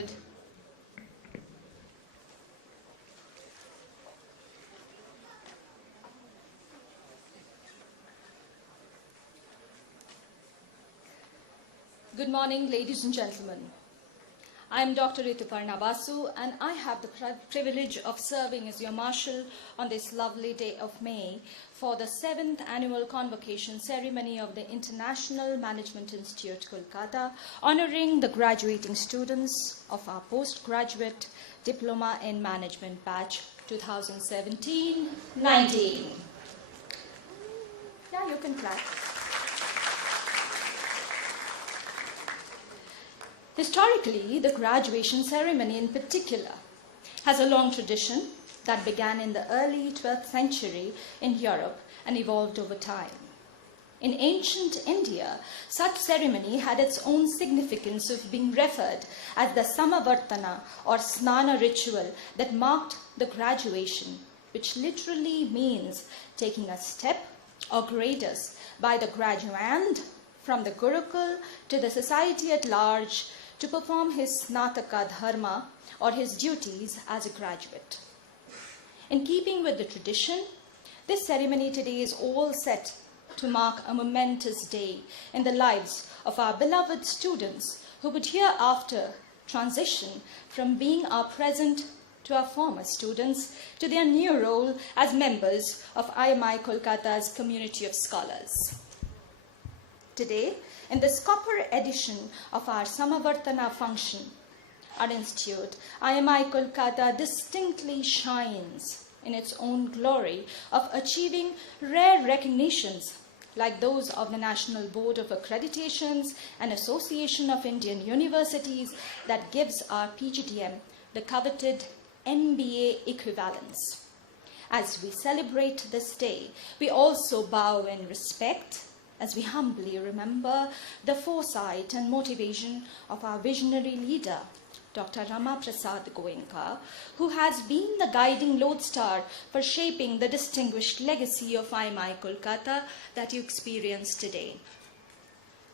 seated. Good morning, ladies and gentlemen. I am Dr. Rituparna Basu, and I have the privilege of serving as your marshal on this lovely day of May for the 7th annual convocation ceremony of the International Management Institute, Kolkata, honoring the graduating students of our postgraduate Diploma in Management batch 2017-19. Yeah, you can clap. Historically, the graduation ceremony in particular has a long tradition that began in the early 12th century in Europe and evolved over time. In ancient India, such ceremony had its own significance of being referred as the Samavartana or Snana ritual that marked the graduation, which literally means taking a step or gradus by the graduand from the Gurukul to the society at large to perform his Snataka Dharma or his duties as a graduate. In keeping with the tradition, this ceremony today is all set to mark a momentous day in the lives of our beloved students who would hereafter transition from being our present to our former students to their new role as members of IMI Kolkata's community of scholars. Today, in this copper edition of our Samavartana function, our institute, IMI Kolkata, distinctly shines in its own glory of achieving rare recognitions like those of the National Board of Accreditations and Association of Indian Universities that gives our PGDM the coveted MBA equivalence. As we celebrate this day, we also bow in respect as we humbly remember the foresight and motivation of our visionary leader, Dr. Rama Prasad Goenka, who has been the guiding lodestar for shaping the distinguished legacy of IMI Kolkata that you experience today.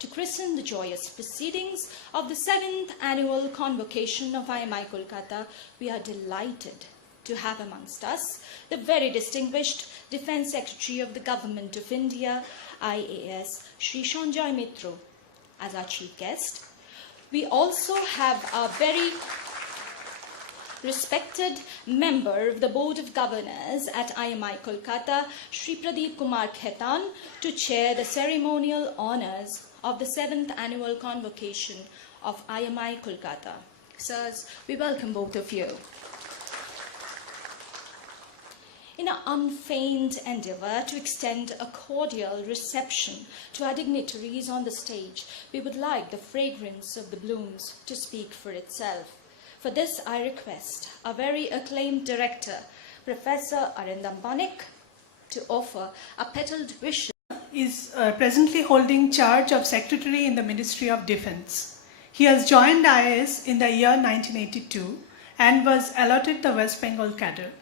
To christen the joyous proceedings of the 7th annual convocation of IMI Kolkata, we are delighted to have amongst us the very distinguished Defence Secretary of the Government of India, IAS, Shri Sanjay Mitra, as our chief guest. We also have our very respected member of the Board of Governors at IMI Kolkata, Shri Pradeep Kumar Khaitan, to chair the ceremonial honours of the 7th annual convocation of IMI Kolkata. Sirs, we welcome both of you. In an unfeigned endeavour to extend a cordial reception to our dignitaries on the stage, we would like the fragrance of the blooms to speak for itself. For this, I request our very acclaimed director, Professor Arindam Panik, to offer a petalled wish. Is presently holding charge of Secretary in the Ministry of Defence. He has joined IAS in the year 1982 and was allotted the West Bengal cadre.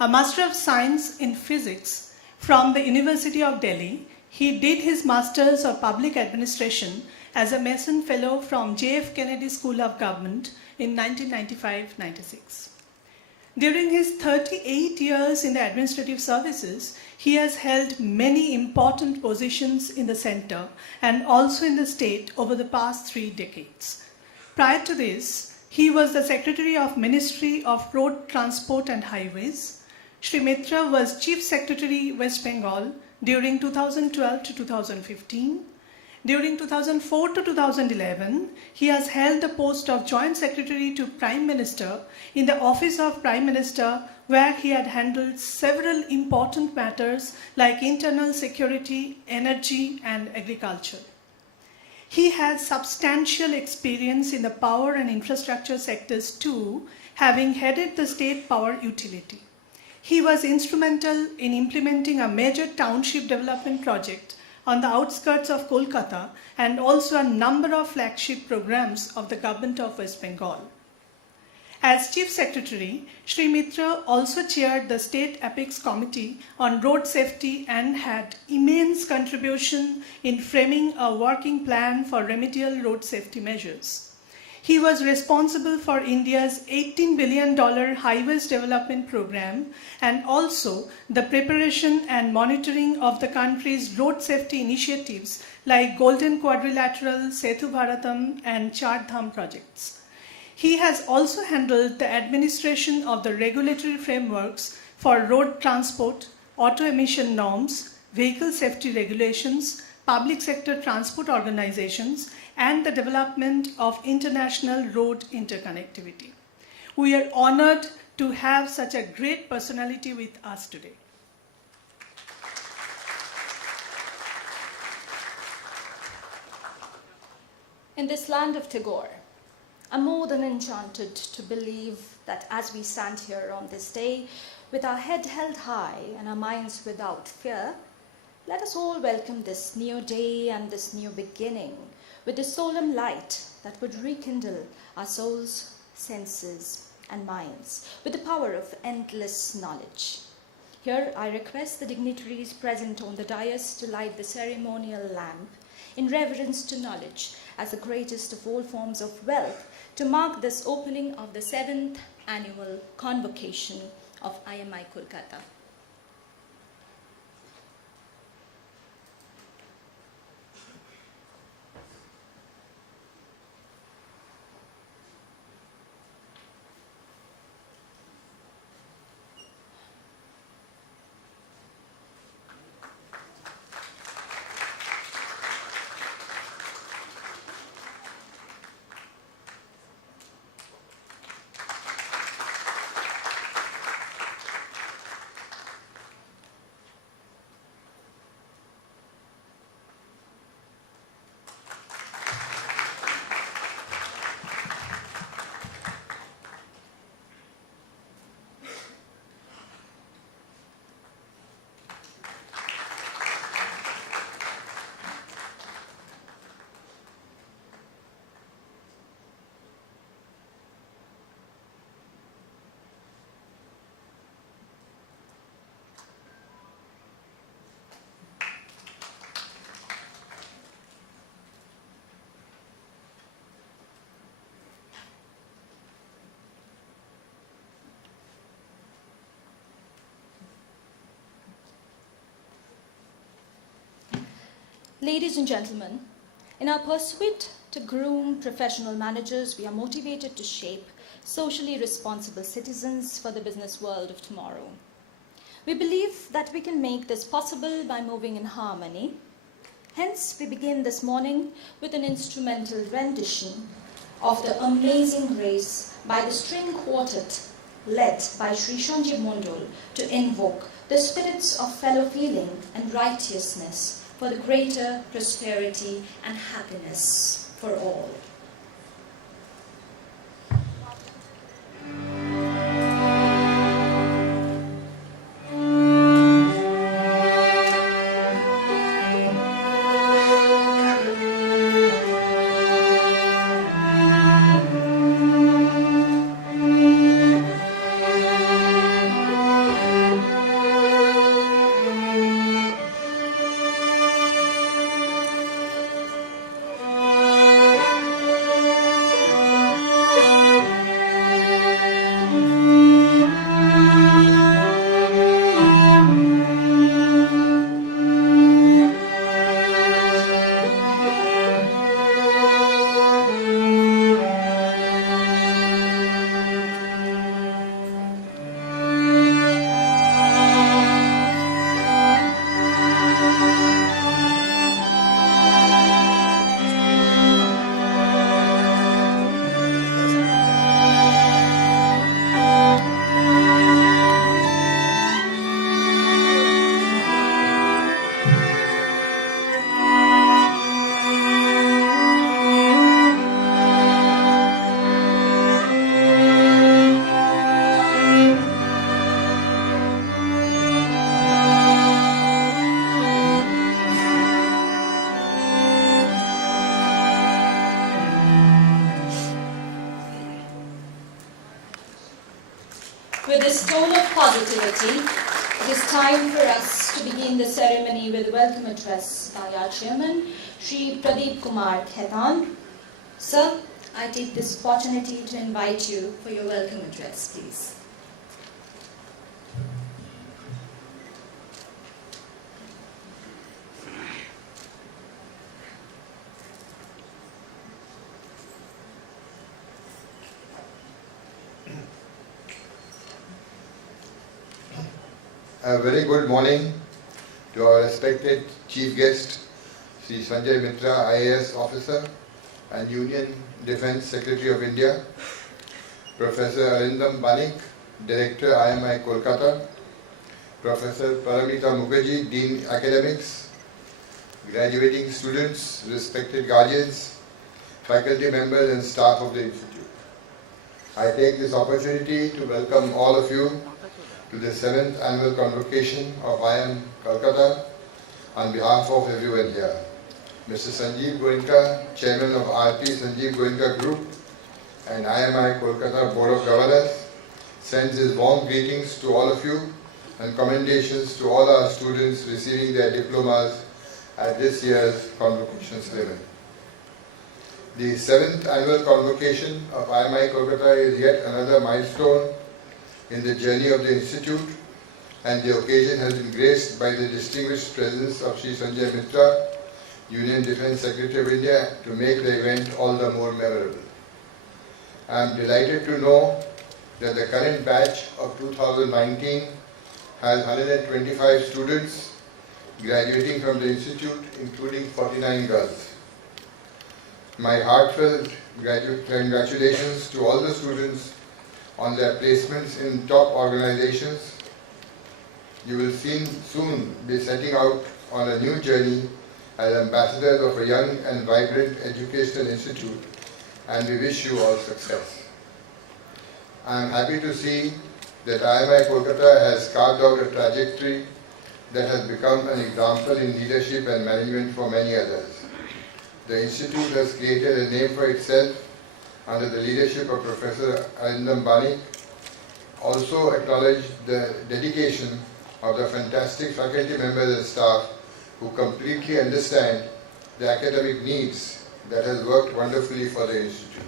A Master of Science in Physics from the University of Delhi, he did his Masters of Public Administration as a Mason Fellow from J.F. Kennedy School of Government in 1995-96. During his 38 years in the administrative services, he has held many important positions in the centre and also in the state over the past 3 decades. Prior to this, he was the Secretary of Ministry of Road Transport and Highways. Shri Mitra was Chief Secretary, West Bengal during 2012 to 2015. During 2004 to 2011, he has held the post of Joint Secretary to Prime Minister in the Office of Prime Minister, where he had handled several important matters like internal security, energy, and agriculture. He has substantial experience in the power and infrastructure sectors too, having headed the state power utility. He was instrumental in implementing a major township development project on the outskirts of Kolkata and also a number of flagship programs of the government of West Bengal. As Chief Secretary, Shri Mitra also chaired the State Apex Committee on Road Safety and had immense contribution in framing a working plan for remedial road safety measures. He was responsible for India's $18 billion highways development program and also the preparation and monitoring of the country's road safety initiatives like Golden Quadrilateral, Setu Bharatam and Char Dham projects. He has also handled the administration of the regulatory frameworks for road transport, auto emission norms, vehicle safety regulations, public sector transport organizations, and the development of international road interconnectivity. We are honored to have such a great personality with us today. In this land of Tagore, I'm more than enchanted to believe that as we stand here on this day, with our head held high and our minds without fear, let us all welcome this new day and this new beginning with the solemn light that would rekindle our souls, senses, and minds with the power of endless knowledge. Here I request the dignitaries present on the dais to light the ceremonial lamp in reverence to knowledge as the greatest of all forms of wealth to mark this opening of the 7th annual Convocation of IMI Kolkata. Ladies and gentlemen, in our pursuit to groom professional managers, we are motivated to shape socially responsible citizens for the business world of tomorrow. We believe that we can make this possible by moving in harmony. Hence, we begin this morning with an instrumental rendition of the Amazing Grace by the string quartet led by Shri Sanjay Mitra to invoke the spirits of fellow feeling and righteousness for the greater prosperity and happiness for all. With this tone of positivity, it is time for us to begin the ceremony with a welcome address by our chairman, Shri Pradeep Kumar Khaitan. Sir, I take this opportunity to invite you for your welcome address, please. A very good morning to our respected chief guest, Shri Sanjay Mitra, IAS officer and Union Defence Secretary of India, Professor Arindam Banik, Director IMI Kolkata, Professor Paramita Mukherjee, Dean Academics, graduating students, respected guardians, faculty members and staff of the Institute. I take this opportunity to welcome all of you to the 7th Annual Convocation of IMI Kolkata on behalf of everyone here. Mr. Sanjeev Goenka, Chairman of RP Sanjeev Goenka Group and IMI Kolkata Board of Governors, sends his warm greetings to all of you and commendations to all our students receiving their diplomas at this year's Convocation ceremony. The 7th Annual Convocation of IMI Kolkata is yet another milestone in the journey of the Institute, and the occasion has been graced by the distinguished presence of Shri Sanjay Mitra, Union Defence Secretary of India, to make the event all the more memorable. I am delighted to know that the current batch of 2019 has 125 students graduating from the Institute, including 49 girls. My heartfelt congratulations to all the students on their placements in top organizations. You will soon be setting out on a new journey as ambassadors of a young and vibrant educational institute, and we wish you all success. I am happy to see that IMI Kolkata has carved out a trajectory that has become an example in leadership and management for many others. The institute has created a name for itself under the leadership of Professor Arindam Banik. Also acknowledge the dedication of the fantastic faculty members and staff who completely understand the academic needs that has worked wonderfully for the Institute.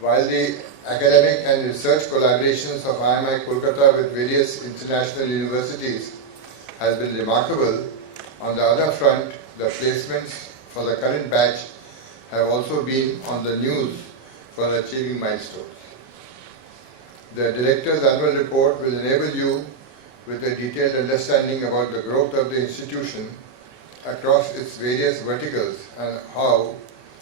While the academic and research collaborations of IMI Kolkata with various international universities has been remarkable, on the other front, the placements for the current batch have also been on the news for achieving milestones. The Director's Annual Report will enable you with a detailed understanding about the growth of the institution across its various verticals and how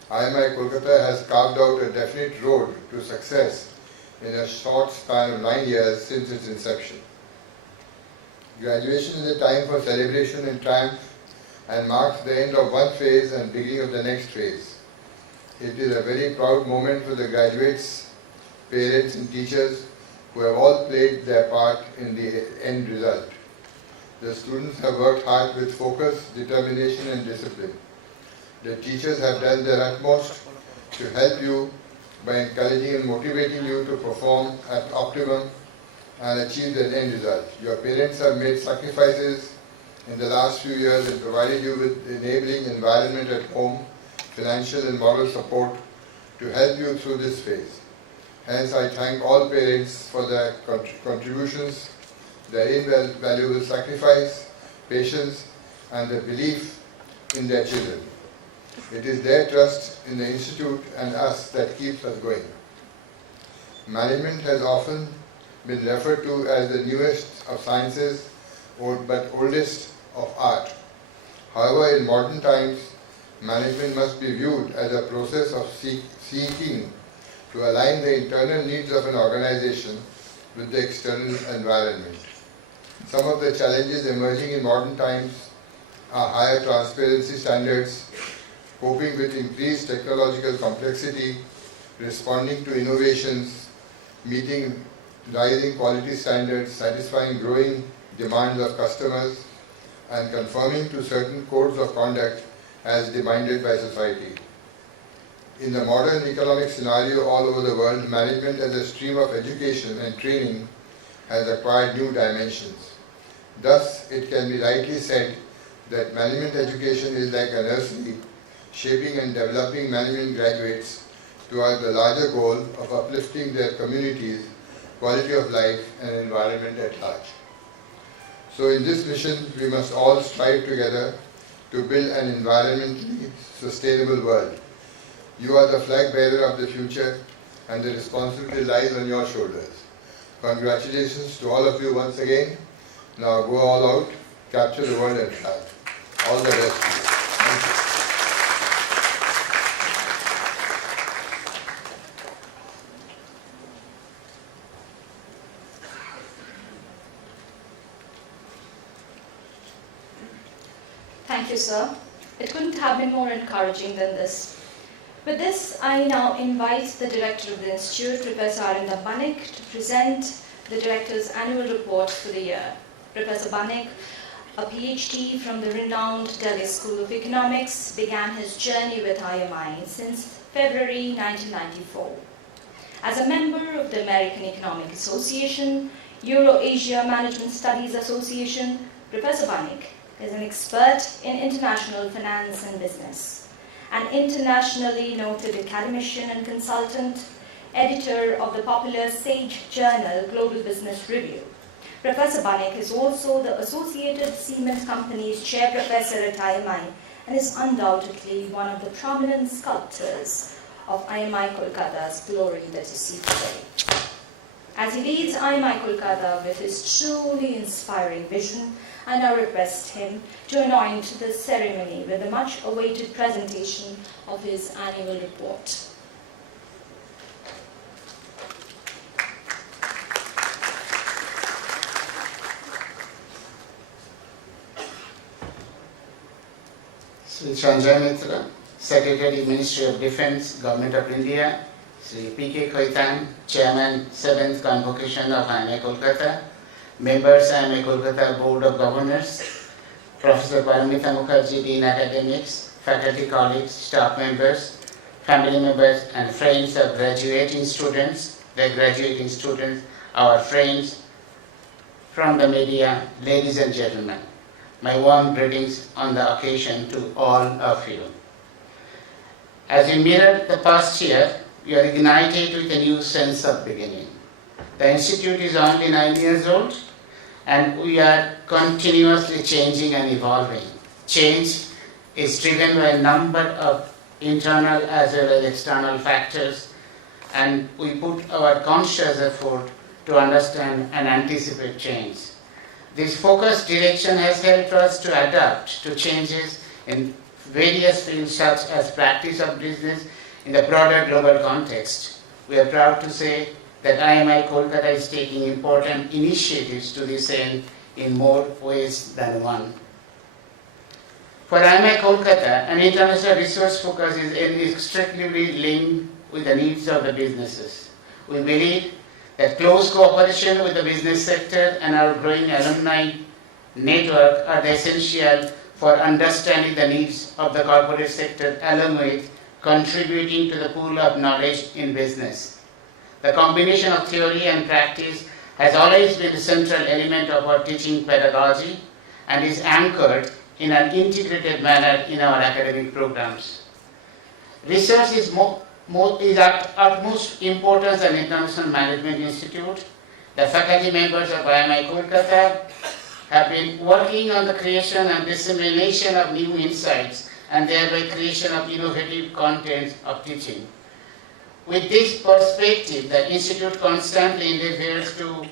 IMI Kolkata has carved out a definite road to success in a short span of 9 years since its inception. Graduation is a time for celebration and triumph and marks the end of one phase and beginning of the next phase. It is a very proud moment for the graduates, parents and teachers who have all played their part in the end result. The students have worked hard with focus, determination and discipline. The teachers have done their utmost to help you by encouraging and motivating you to perform at optimum and achieve the end result. Your parents have made sacrifices in the last few years and provided you with enabling environment at home, financial and moral support to help you through this phase. Hence, I thank all parents for their contributions, their invaluable sacrifice, patience, and the belief in their children. It is their trust in the Institute and us that keeps us going. Management has often been referred to as the newest of sciences, but oldest of art. However, in modern times, management must be viewed as a process of seeking to align the internal needs of an organization with the external environment. Some of the challenges emerging in modern times are higher transparency standards, coping with increased technological complexity, responding to innovations, meeting rising quality standards, satisfying growing demands of customers, and conforming to certain codes of conduct as demanded by society. In the modern economic scenario all over the world, management as a stream of education and training has acquired new dimensions. Thus, it can be rightly said that management education is like a nursery shaping and developing management graduates toward the larger goal of uplifting their communities, quality of life and environment at large. So in this mission, we must all strive together to build an environmentally sustainable world. You are the flag bearer of the future and the responsibility lies on your shoulders. Congratulations to all of you once again. Now go all out, capture the world and fly. All the best to you. Thank you. Thank you, sir. It couldn't have been more encouraging than this. With this, I now invite the Director of the Institute, Professor Arinda Banik, to present the Director's annual report for the year. Professor Banik, a PhD from the renowned Delhi School of Economics, began his journey with IMI since February 1994. As a member of the American Economic Association, Euro-Asia Management Studies Association, Professor Banik is an expert in international finance and business, an internationally noted academician and consultant, editor of the popular Sage journal Global Business Review. Professor Banik is also the Associated Cement Company's chair professor at IMI and is undoubtedly one of the prominent sculptors of IMI Kolkata's glory that you see today. As he leads IMI Kolkata with his truly inspiring vision, I now request him to anoint the ceremony with the much-awaited presentation of his annual report. Shri Sanjay Mitra, Secretary, Ministry of Defence, Government of India, Shri P.K. Khaitan, Chairman, 7th Convocation of IMI Kolkata, Members, IMI Kolkata Board of Governors, Professor Paramita Mukherjee, Dean Academics, faculty colleagues, staff members, family members and friends of graduating students, our friends from the media, ladies and gentlemen. My warm greetings on the occasion to all of you. As we mirror the past year, we are ignited with a new sense of beginning. The Institute is only 9 years old and we are continuously changing and evolving. Change is driven by a number of internal as well as external factors, and we put our conscious effort to understand and anticipate change. This focused direction has helped us to adapt to changes in various fields such as practice of business in the broader global context. We are proud to say that IMI Kolkata is taking important initiatives to this end in more ways than one. For IMI Kolkata, an international resource focus is inextricably linked with the needs of the businesses. We believe that close cooperation with the business sector and our growing alumni network are essential for understanding the needs of the corporate sector along with contributing to the pool of knowledge in business. The combination of theory and practice has always been a central element of our teaching pedagogy and is anchored in an integrated manner in our academic programs. Research is at utmost importance at International Management Institute. The faculty members of IMI Kolkata have been working on the creation and dissemination of new insights and thereby creation of innovative content of teaching. With this perspective, the Institute constantly endeavors to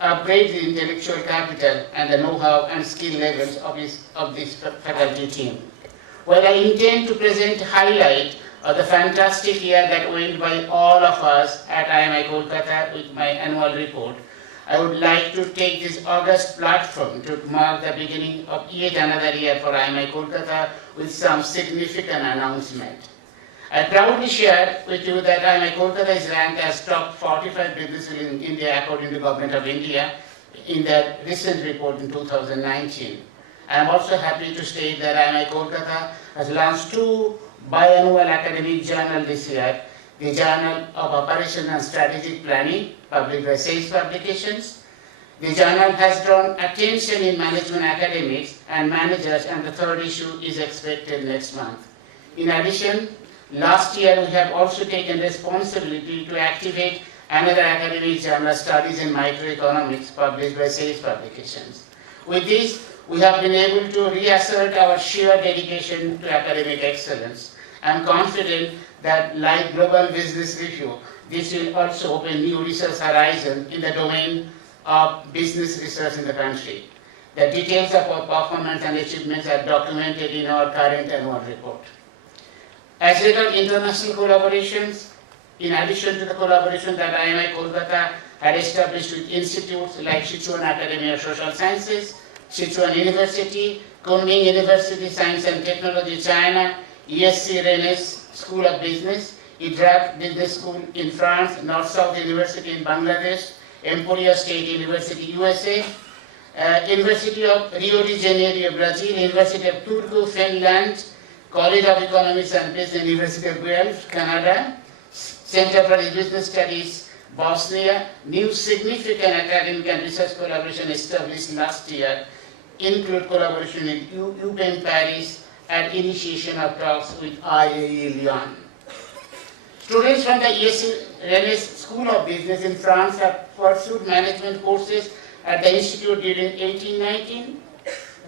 upgrade the intellectual capital and the know-how and skill levels of this faculty team. While I intend to present highlight of the fantastic year that went by all of us at IMI Kolkata with my annual report, I would like to take this August platform to mark the beginning of yet another year for IMI Kolkata with some significant announcement. I proudly share with you that IMI Kolkata is ranked as top 45 businesses in India according to the Government of India in their recent report in 2019. I am also happy to state that IMI Kolkata has launched 2 biannual academic journals this year, the Journal of Operation and Strategic Planning, published by Sage Publications. The journal has drawn attention in management academics and managers, and the 3rd issue is expected next month. In addition, last year we have also taken responsibility to activate another academic journal, Studies in Microeconomics, published by Sage Publications. With this, we have been able to reassert our sheer dedication to academic excellence. I am confident that, like Global Business Review, this will also open new research horizons in the domain of business research in the country. The details of our performance and achievements are documented in our current annual report. As regards international collaborations, in addition to the collaboration that IMI Kolkata had established with institutes like Sichuan Academy of Social Sciences, Sichuan University, Kunming University Science and Technology China, ESC Rennes School of Business, Idrak Business School in France, North-South University in Bangladesh, Emporia State University, USA, University of Rio de Janeiro, Brazil, University of Turku, Finland, College of Economics and Business, University of Guelph, Canada, Center for Business Studies, Bosnia. New significant academic and research collaboration established last year include collaboration with UPenn Paris and initiation of talks with IAE Lyon. Students from the ESC Rennes School of Business in France have pursued management courses at the institute during 1819.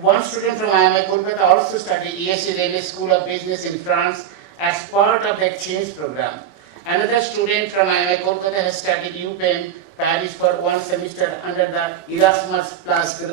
One student from IMI Kolkata also studied ESC Rennes School of Business in France as part of the exchange program. Another student from IMI Kolkata has studied UPenn Paris for one semester under the Erasmus Plus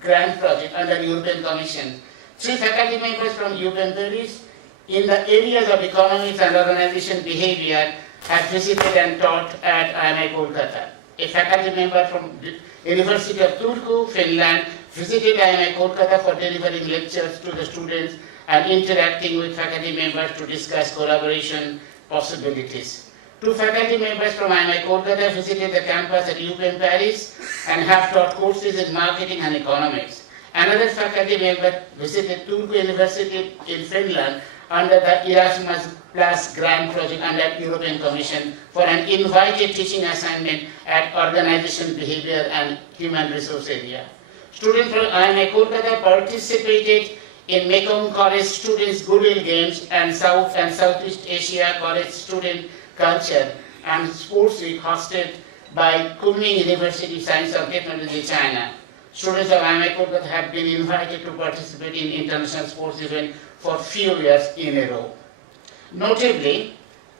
grant project under the European Commission. 3 faculty members from UPenn Paris in the areas of economics and organization behavior have visited and taught at IMI Kolkata. A faculty member from the University of Turku, Finland, visited IMI Kolkata for delivering lectures to the students and interacting with faculty members to discuss collaboration possibilities. 2 faculty members from IMI Kolkata visited the campus at UPenn Paris and have taught courses in marketing and economics. Another faculty member visited Turku University in Finland under the Erasmus Plus grant project under European Commission for an invited teaching assignment at organization behavior and human resource area. Students from IMI Kolkata participated in Mekong College Students Goodwill Games and South and Southeast Asia College Student Culture and Sports Week hosted by Kunming University Science and Technology China. Students of IMI Kolkata have been invited to participate in international sports events for few years in a row. Notably,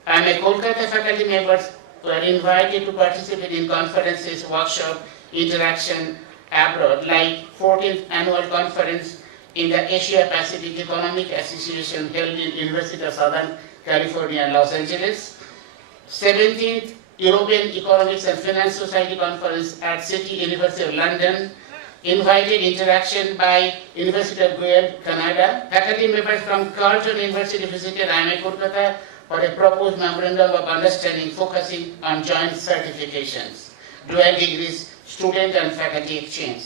IMI Kolkata faculty members were invited to participate in conferences, workshops, interaction abroad, like 14th annual conference in the Asia Pacific Economic Association held in University of Southern California, Los Angeles, 17th European Economics and Finance Society Conference at City University of London, invited interaction by University of Guelph, Canada. Faculty members from Carleton University visited IMI Kolkata for a proposed memorandum of understanding focusing on joint certifications, dual degrees, student and faculty exchange.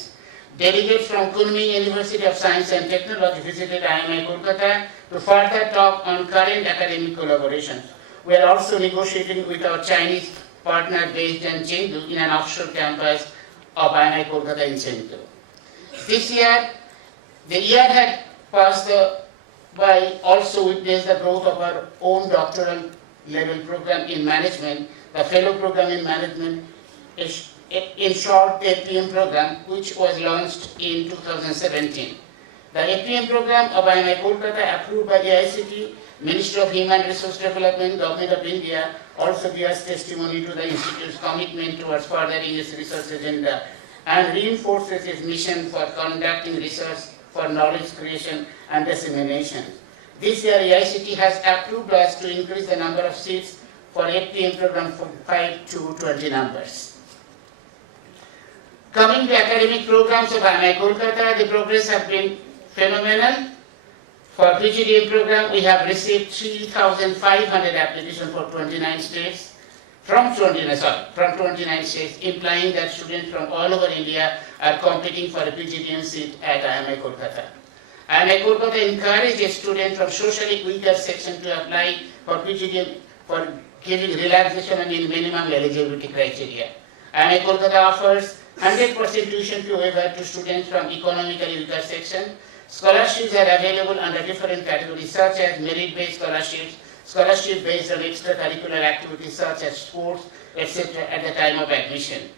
Delegates from Kunming University of Science and Technology visited IMI Kolkata to further talk on current academic collaborations. We are also negotiating with our Chinese partner based in Chengdu in an offshore campus of IMI Kolkata in Chengdu. This year, the year had passed by also witnessed the growth of our own doctoral level program in management, the fellow program in management, in short, the APM program, which was launched in 2017. The APM program of IMI Kolkata, approved by the ICT, Ministry of Human Resource Development, Government of India, also bears testimony to the Institute's commitment towards furthering its research agenda and reinforces its mission for conducting research for knowledge creation and dissemination. This year, the ICT has approved us to increase the number of seats for APM program from 5 to 20 numbers. Coming to academic programs of IMI Kolkata, the progress has been phenomenal. For PGDM program, we have received 3,500 applications for 29 states, from 29 states, implying that students from all over India are competing for a PGDM seat at IMI Kolkata. IMI Kolkata encourages students from socially weaker section to apply for PGDM for giving relaxation and in minimum eligibility criteria. IMI Kolkata offers 100% tuition fee waiver to students from economically weaker section. Scholarships are available under different categories such as merit-based scholarships, scholarship based on extracurricular activities such as sports, etc. at the time of admission.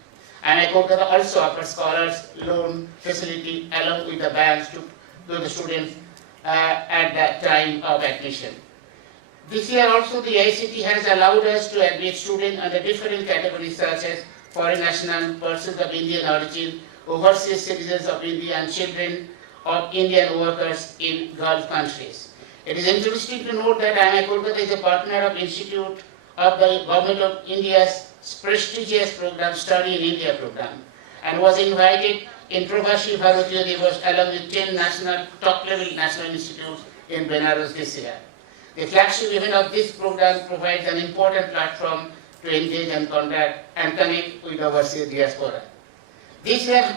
IMI Kolkata also offers scholars loan facility along with the banks to the students at the time of admission. This year also the ICT has allowed us to admit students under different categories such as foreign national, persons of Indian origin, overseas citizens of India and children of Indian workers in Gulf countries. It is interesting to note that IMI Kolkata is a partner of Institute of the Government of India's prestigious program, Study in India program, and was invited in Pravasi Bharatiya Divas along with 10 top-level national institutes in Benares this year. The flagship event of this program provides an important platform to engage and contact and connect with overseas diaspora. This year,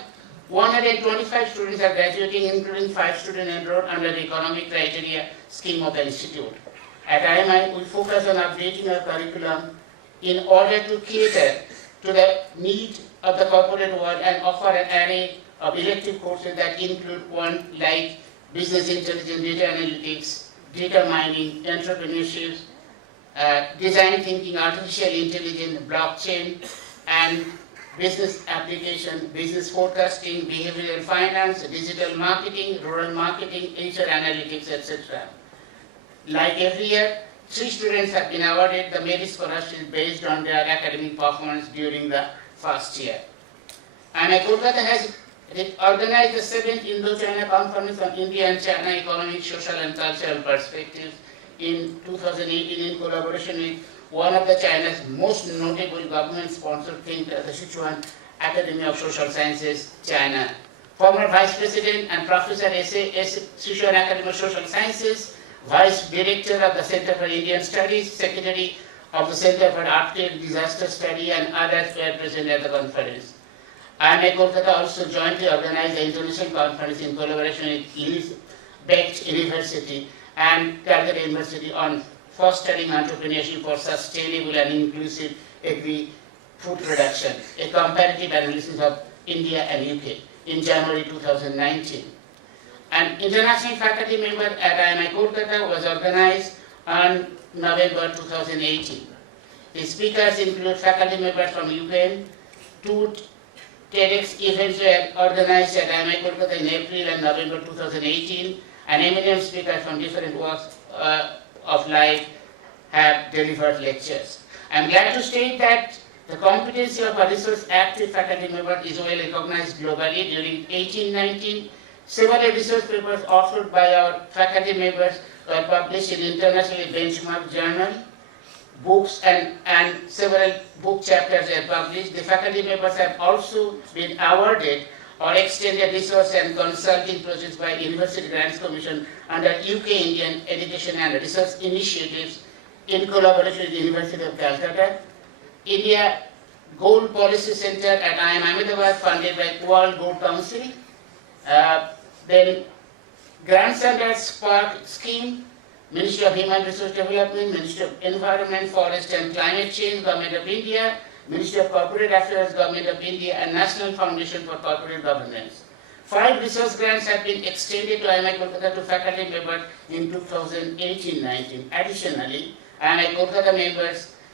125 students are graduating, including 5 students enrolled under the economic criteria scheme of the institute. At IMI, we focus on updating our curriculum in order to cater to the need of the corporate world and offer an array of elective courses that include one like business intelligence, data analytics, data mining, entrepreneurship, design thinking, artificial intelligence, blockchain, and business application, business forecasting, behavioral finance, digital marketing, rural marketing, HR analytics, etc. Like every year, 3 students have been awarded the merit scholarship based on their academic performance during the first year. IMI Kolkata has organized the 7th Indo-China Conference on India and China Economic, Social and Cultural Perspectives in 2018 in collaboration with one of the China's most notable government-sponsored think tanks, the Sichuan Academy of Social Sciences, China. Former Vice President and Professor Sichuan Academy of Social Sciences, Vice Director of the Center for Indian Studies, Secretary of the Center for Arctic Disaster Study, and others were present at the conference. IMI Kolkata also jointly organized the international conference in collaboration with Lee Iacocca University and Calcutta University on fostering entrepreneurship for sustainable and inclusive agri-food production, a comparative analysis of India and UK in January 2019. An international faculty member at IMI Kolkata was organized on November 2018. The speakers include faculty members from Ukraine. 2 TEDx events were organized at IMI Kolkata in April and November 2018, and eminent speakers from different walks of life have delivered lectures. I am glad to state that the competency of a resource active faculty member is well recognized globally. During 18-19, several research papers authored by our faculty members were published in internationally benchmarked journals. Books and several book chapters were published. The faculty members have also been awarded or extended research and consulting projects by University Grants Commission under UK Indian Education and Research Initiatives in collaboration with the University of Calcutta. India Gold Policy Center at IIM Ahmedabad, funded by World Gold Council. Then Grants under Spark Scheme, Ministry of Human Resource Development, Ministry of Environment, Forest and Climate Change, Government of India, Ministry of Corporate Affairs, Government of India, and National Foundation for Corporate Governance. 5 research grants have been extended to IMI Kolkata to faculty members in 2018-19. Additionally, IMI Kolkata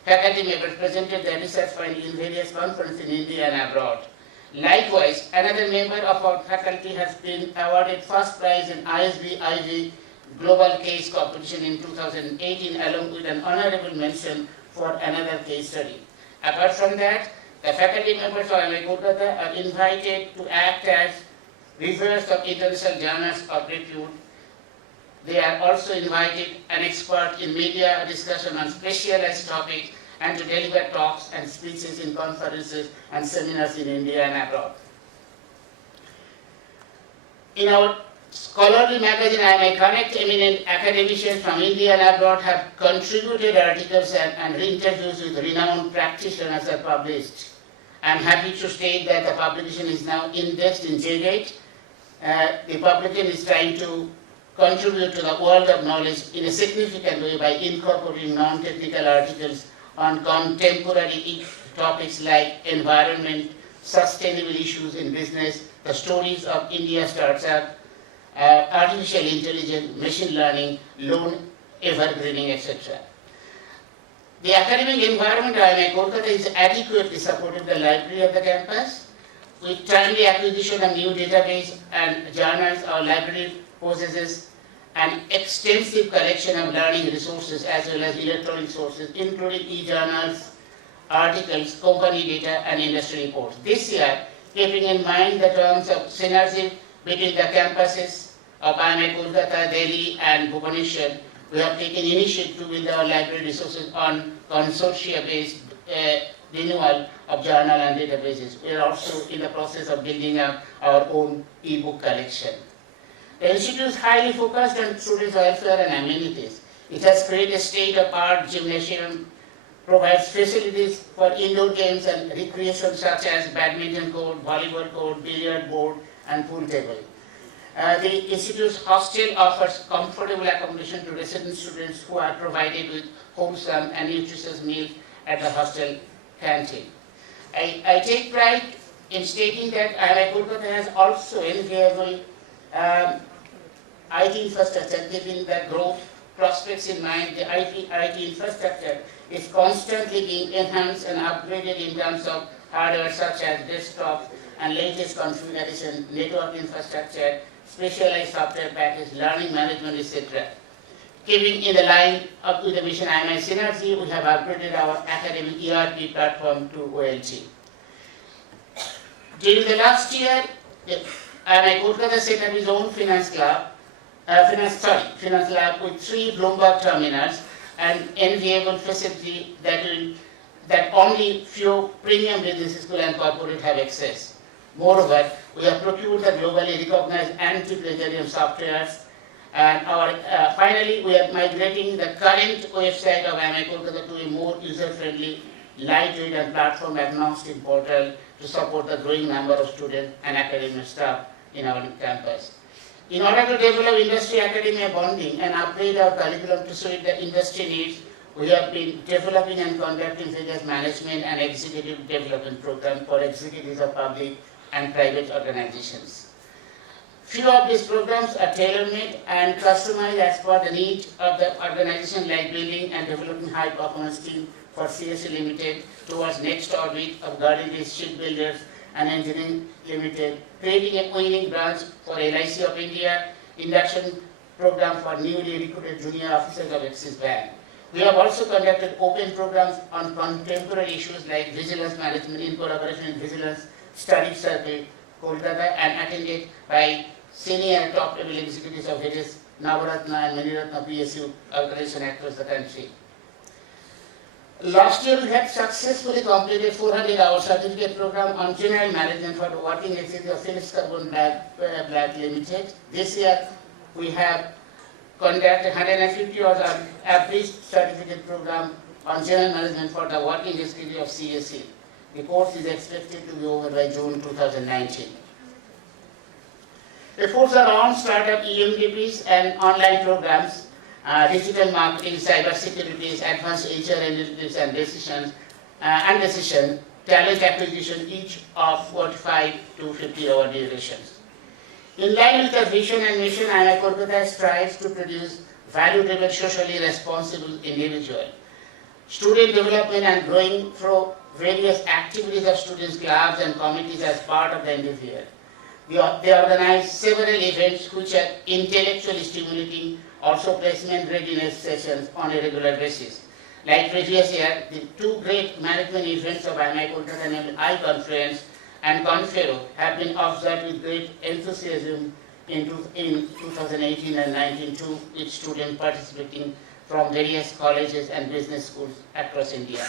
faculty members presented their research findings in various conferences in India and abroad. Likewise, another member of our faculty has been awarded first prize in ISB-IV Global Case Competition in 2018, along with an honorable mention for another case study. Apart from that, the faculty members of IMI Kolkata are invited to act as reviewers of international journals of repute. They are also invited an expert in media discussion on specialized topics and to deliver talks and speeches in conferences and seminars in India and abroad. In our scholarly magazine, IMI Connect, eminent academicians from India and abroad have contributed articles and interviews with renowned practitioners are published. I am happy to state that the publication is now indexed in JGate. The publication is trying to contribute to the world of knowledge in a significant way by incorporating non-technical articles on contemporary topics like environment, sustainable issues in business, the stories of India startup, artificial intelligence, machine learning, loan evergreening, etc. The academic environment of IMI Kolkata is adequately supporting the library of the campus. With timely acquisition of new database and journals, our library possesses an extensive collection of learning resources as well as electronic sources, including e-journals, articles, company data, and industry reports. This year, keeping in mind the terms of synergy between the campuses of IMI Kolkata, Delhi, and Bhubaneswar, we have taken initiative to build our library resources on consortia-based renewal of journal and databases. We are also in the process of building up our own e-book collection. The institute is highly focused on students' welfare and amenities. It has created a state-of-the-art gymnasium, provides facilities for indoor games and recreation such as badminton court, volleyball court, billiard board, and pool table. The institute's hostel offers comfortable accommodation to resident students who are provided with wholesome and nutritious meals at the hostel canteen. I take pride in stating that IMI Kolkata has also enviable IT infrastructure. Given the growth prospects in mind, the IT infrastructure is constantly being enhanced and upgraded in terms of hardware such as desktops and latest configuration, network infrastructure, specialized software package, learning management, etc. Keeping in the line up to the mission IMI Synergy, we have upgraded our academic ERP platform to OLT. During the last year, IMI Kolkata set up its own finance lab with 3 Bloomberg terminals and enviable facility that only few premium businesses and corporate have access. Moreover, we have procured the globally recognized anti-plagiarism softwares, and finally we are migrating the current website of IMI Kolkata to a more user-friendly, lightweight and platform-agnostic portal to support the growing number of students and academic staff in our campus. In order to develop industry-academia bonding and upgrade our curriculum to suit the industry needs, we have been developing and conducting various management and executive development programs for executives of public and private organizations. Few of these programs are tailor-made and customized as per the need of the organization, like building and developing high-performance team for CSC Limited towards next orbit of Guardian Shipbuilders and Engineering Limited, creating a winning branch for LIC of India, induction program for newly recruited junior officers of Axis Bank. We have also conducted open programs on contemporary issues like vigilance management in collaboration with Vigilance Study Circle, Kolkata, and attended by senior top-level executives of various Navaratna and Maniratna PSU organizations across the country. Last year, we had successfully completed 400-hour certificate program on general management for the working executive of Philips Carbon Black Limited. This year, we have conducted 150 hours of average certificate program on general management for the working executive of CSE. The course is expected to be over by June 2019. Efforts are on startup EMDPs and online programs, digital marketing, cyber security, advanced HR analytics and decision, talent acquisition, each of 45 to 50 hour durations. In line with our vision and mission, IMI Kolkata strives to produce value-driven, socially responsible individual. Student development and growing through various activities of students' clubs and committees as part of the endeavor. They organize several events which are intellectually stimulating, also placement readiness sessions on a regular basis. Like previous year, the 2 great management events of IMI Kolkata named I-Conference and Confero have been observed with great enthusiasm in 2018 and 19 too, with students participating from various colleges and business schools across India.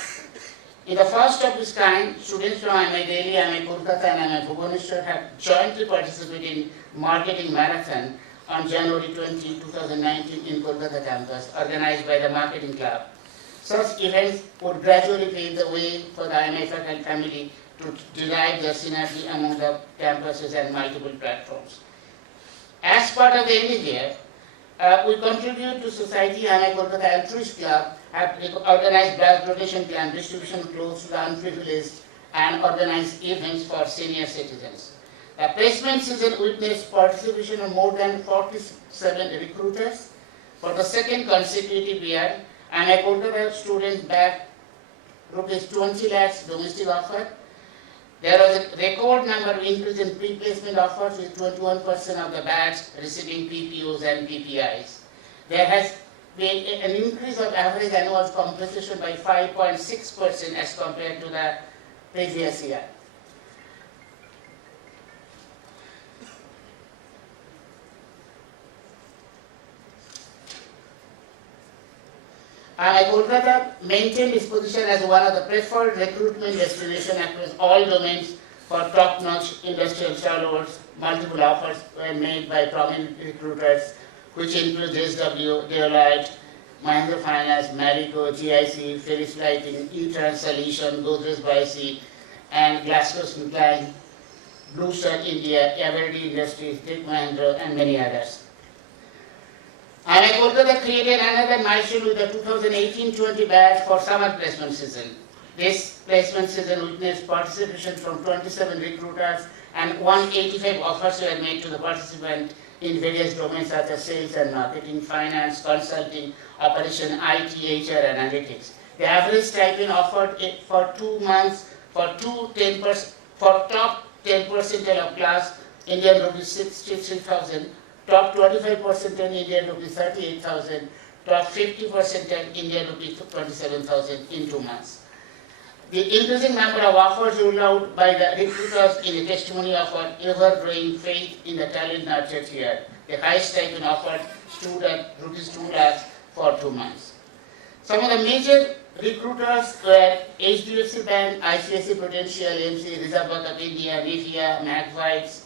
In the first of this kind, students from IMI Delhi, IMI Kolkata and IMI Bhubaneswar have jointly participated in marketing marathon on January 20, 2019 in Kolkata campus, organized by the marketing club. Such events would gradually pave the way for the IMI faculty family to derive their synergy among the campuses and multiple platforms. As part of the endeavor, we contribute to Society IMI Kolkata Altruist Club, have organized blood donation camp, distribution clothes to the unprivileged, and organized events for senior citizens. The placement season witnessed participation of more than 47 recruiters. For the second consecutive year, IMI Kolkata students bagged rupees 20 lakhs domestic offer. There was a record number of increase in pre-placement offers with 21% of the batch receiving PPOs and PPIs. There has been an increase of average annual compensation by 5.6% as compared to the previous year. IMI Kolkata maintained its position as one of the preferred recruitment destinations across all domains for top-notch industrial stalwarts. Multiple offers were made by prominent recruiters, which include JSW, Deloitte, Mahindra Finance, Marico, GIC, Philips Lighting, E-Trans Solution, Godrej Bici, and GlaxoSmithKline, Blue Star India, Eveready Industries, Tech Mahindra, and many others. IMI Kolkata created another milestone with the 2018-20 batch for summer placement season. This placement season witnessed participation from 27 recruiters and 185 offers were made to the participant in various domains such as sales and marketing, finance, consulting, operation, IT, HR, and analytics. The average stipend offered for 2 months for top 10% of class, Indian rupees 63,000. Top 25% in Indian rupees 38,000, top 50% in Indian rupees 27,000 in 2 months. The increasing number of offers ruled out by the recruiters in a testimony of our ever-growing faith in the talent nurtured here. The highest stipend offered stood at rupees 2 lakhs for 2 months. Some of the major recruiters were HDFC Bank, ICICI Prudential, MC, Reserve Bank of India, Nifia, Magvites,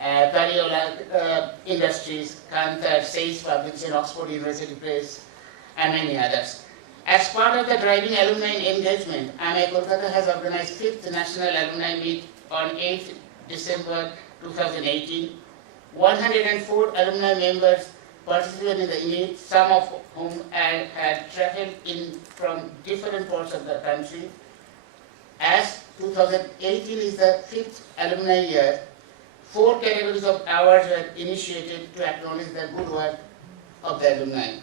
Cariola Industries, Kantar, Sales Publication, Oxford University Press, and many others. As part of the driving alumni engagement, IMI Kolkata has organized 5th National Alumni Meet on 8th December 2018. 104 alumni members participated in the meet, some of whom had traveled in from different parts of the country. As 2018 is the 5th alumni year, 4 categories of awards were initiated to acknowledge the good work of the alumni.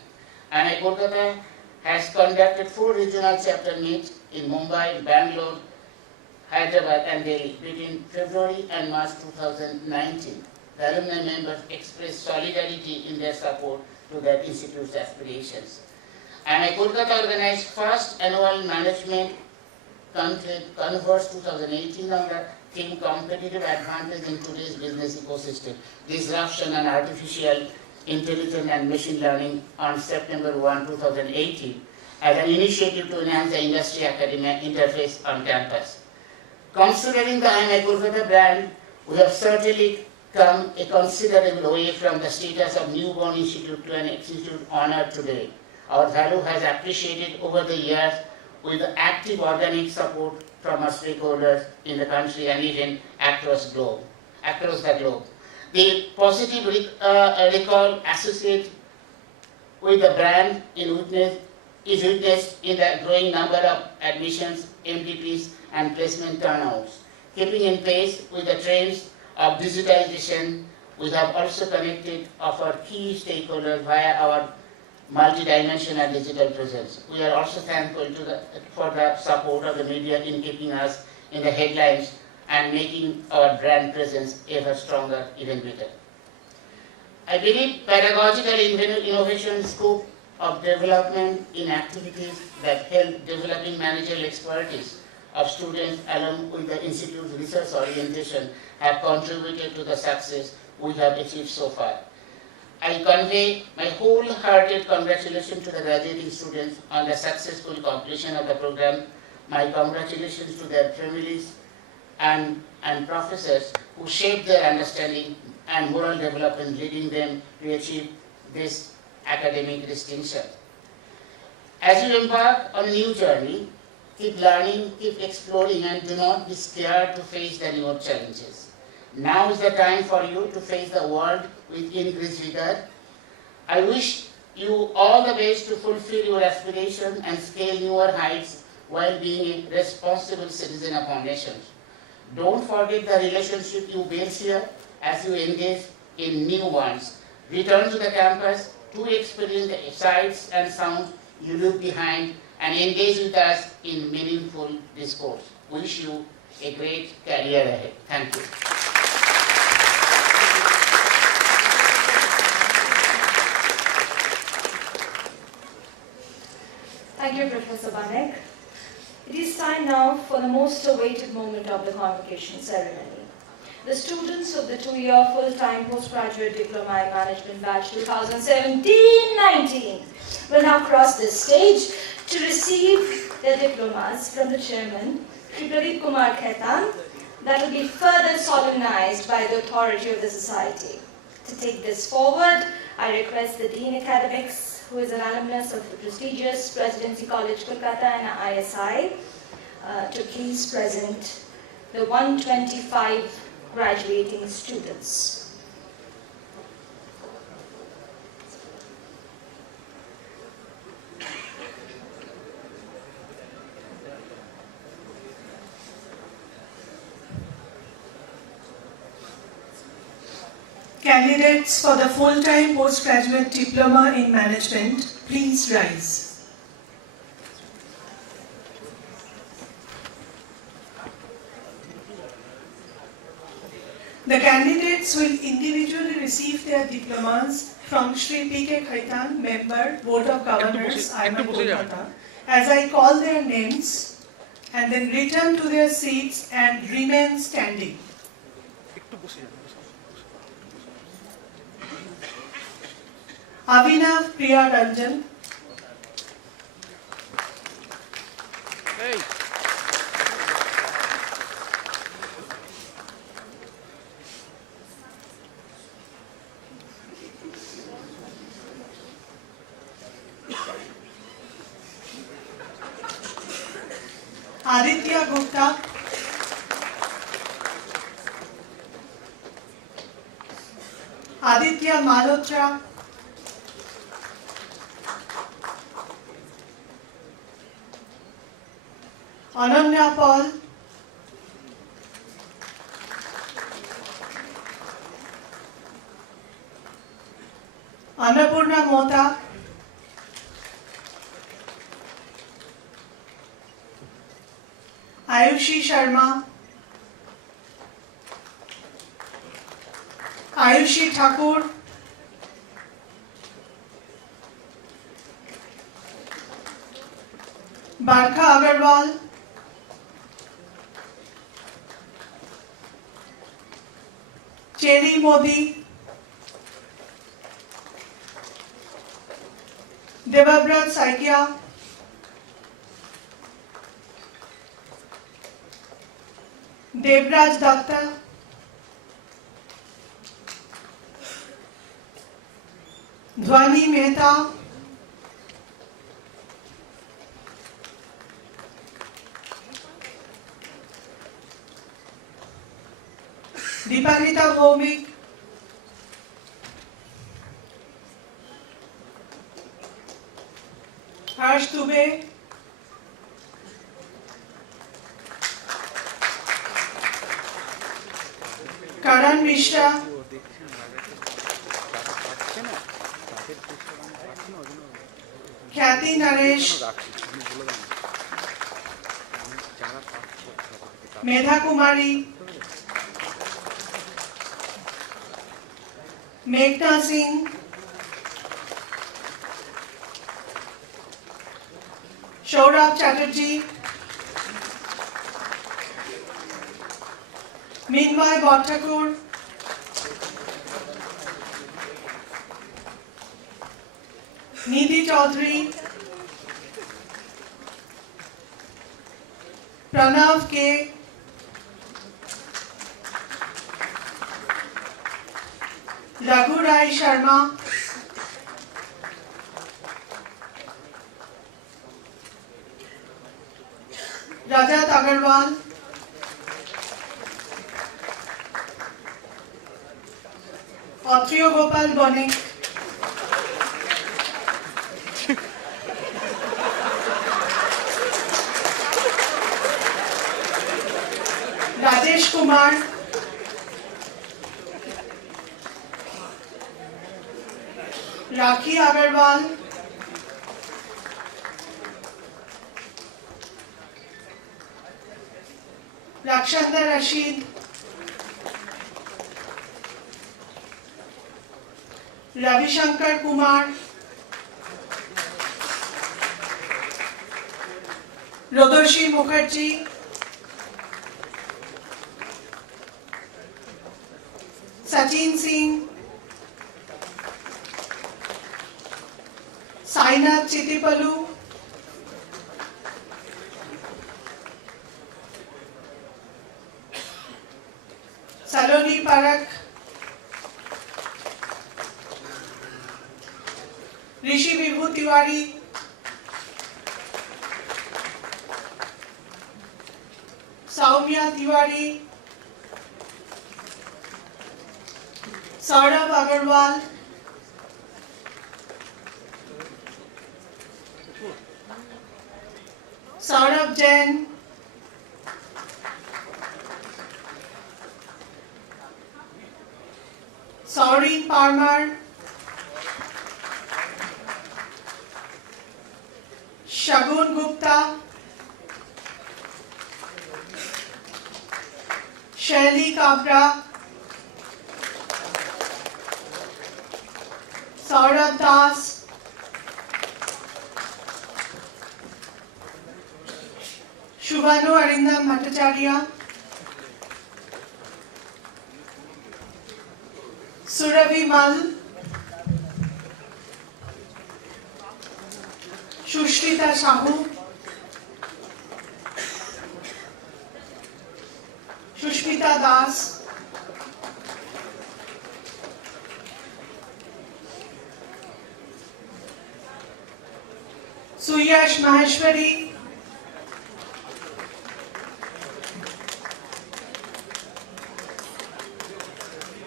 IMI Kolkata has conducted 4 regional chapter meets in Mumbai, Bangalore, Hyderabad, and Delhi between February and March 2019. The alumni members expressed solidarity in their support to their institute's aspirations. IMI Kolkata organized first annual management conclave Converse 2018 on the theme competitive advantage in today's business ecosystem, disruption and artificial intelligence and machine learning on September 1, 2018 as an initiative to enhance the industry-academia interface on campus. Considering the IMI Kolkata brand, we have certainly come a considerable way from the status of newborn institute to an institute honored today. Our value has appreciated over the years with the active organic support from our stakeholders in the country and even across the globe. The positive recall associated with the brand is witnessed in the growing number of admissions, MDPs, and placement turnouts. Keeping in pace with the trends of digitalization, we have also connected of our key stakeholders via our multidimensional digital presence. We are also thankful for the support of the media in keeping us in the headlines and making our brand presence ever stronger, even better. I believe pedagogical innovation scope of development in activities that help developing managerial expertise of students along with the Institute's research orientation have contributed to the success we have achieved so far. I convey my wholehearted congratulations to the graduating students on the successful completion of the program. My congratulations to their families and professors who shaped their understanding and moral development, leading them to achieve this academic distinction. As you embark on a new journey, keep learning, keep exploring, and do not be scared to face the new challenges. Now is the time for you to face the world with increased vigor. I wish you all the best to fulfill your aspirations and scale newer heights while being a responsible citizen of our nation. Don't forget the relationship you build here as you engage in new ones. Return to the campus to experience the sights and sounds you leave behind and engage with us in meaningful discourse. Wish you a great career ahead. Thank you. Thank you, Professor Banek. It is time now for the most awaited moment of the convocation ceremony. The students of the 2-year full-time postgraduate diploma in management batch 2017-19 will now cross this stage to receive their diplomas from the chairman, Shri Pradeep Kumar Khaitan, that will be further solemnized by the authority of the society. To take this forward, I request the Dean Academics, who is an alumnus of the prestigious Presidency College Kolkata and ISI, to please present the 125 graduating students. Candidates for the full-time postgraduate diploma in management, please rise. The candidates will individually receive their diplomas from Shri P.K. Khaitan, Member, Board of Governors, IMI Kolkata, as I call their names, and then return to their seats and remain standing. Avinav Priya Ranjan. Aditya Gupta. Aditya Malhotra. Ananya Paul. Annapurna Mota. Ayushi Sharma. Ayushi Thakur. Barkha Agarwal. Cherry Modi. Devabrat Saikia. Devraj Datta. Dhwani Mehta. Deepanita Bhomik. Harsh Dubey. Karan Mishra. Khyati Naresh. Medha Kumari. Meghna Singh. Saurabh Chatterjee. Minmay Bhattakur. Nidhi Chaudhary. Pranav K. Raghu Rai Sharma. Rajat Agarwal. Atriyo Gopal Bonik. Rajesh Kumar, Rakhi Agarwal, Rakshanda Rashid, Ravi Shankar Kumar, Rodoshi Mukherjee, Sachin Singh, Sainath Chitipalu, Saloni Parak, Rishi Vibhu Tiwari, Saumya Tiwari, Saurabh Agarwal, Saurabh Jain, Saureen Parmar, Shagun Gupta, Shaili Kabra, Saurabh Das, Shubhanu Arindam Bhattacharya, Surabhi Mal, Shushmita Sahu, Shushmita Das, Suyash Maheshwari,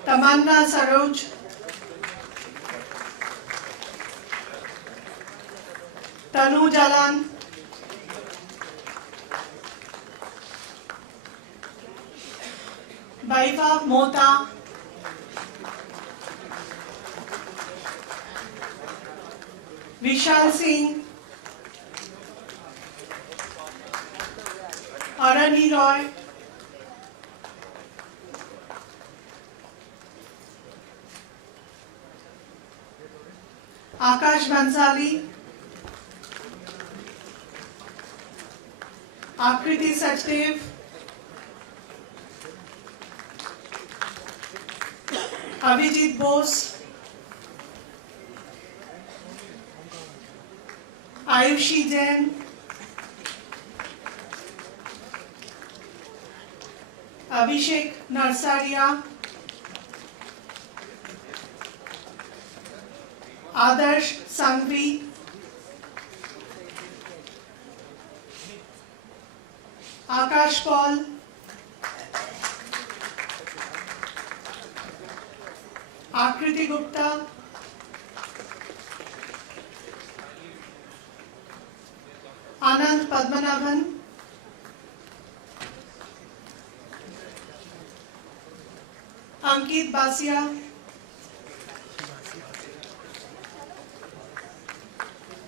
Tamanna Saroj, Tanu Jalan, Vaibhav Mota, Vishal Singh, Arani Roy, Akash Bansali, Akriti Sachdev, Abhijit Bose, Ayushi Jain, Abhishek Narsaria, Adarsh Sangvi, Akash Paul, Akriti Gupta, Anand Padmanabhan, Ankit Basia,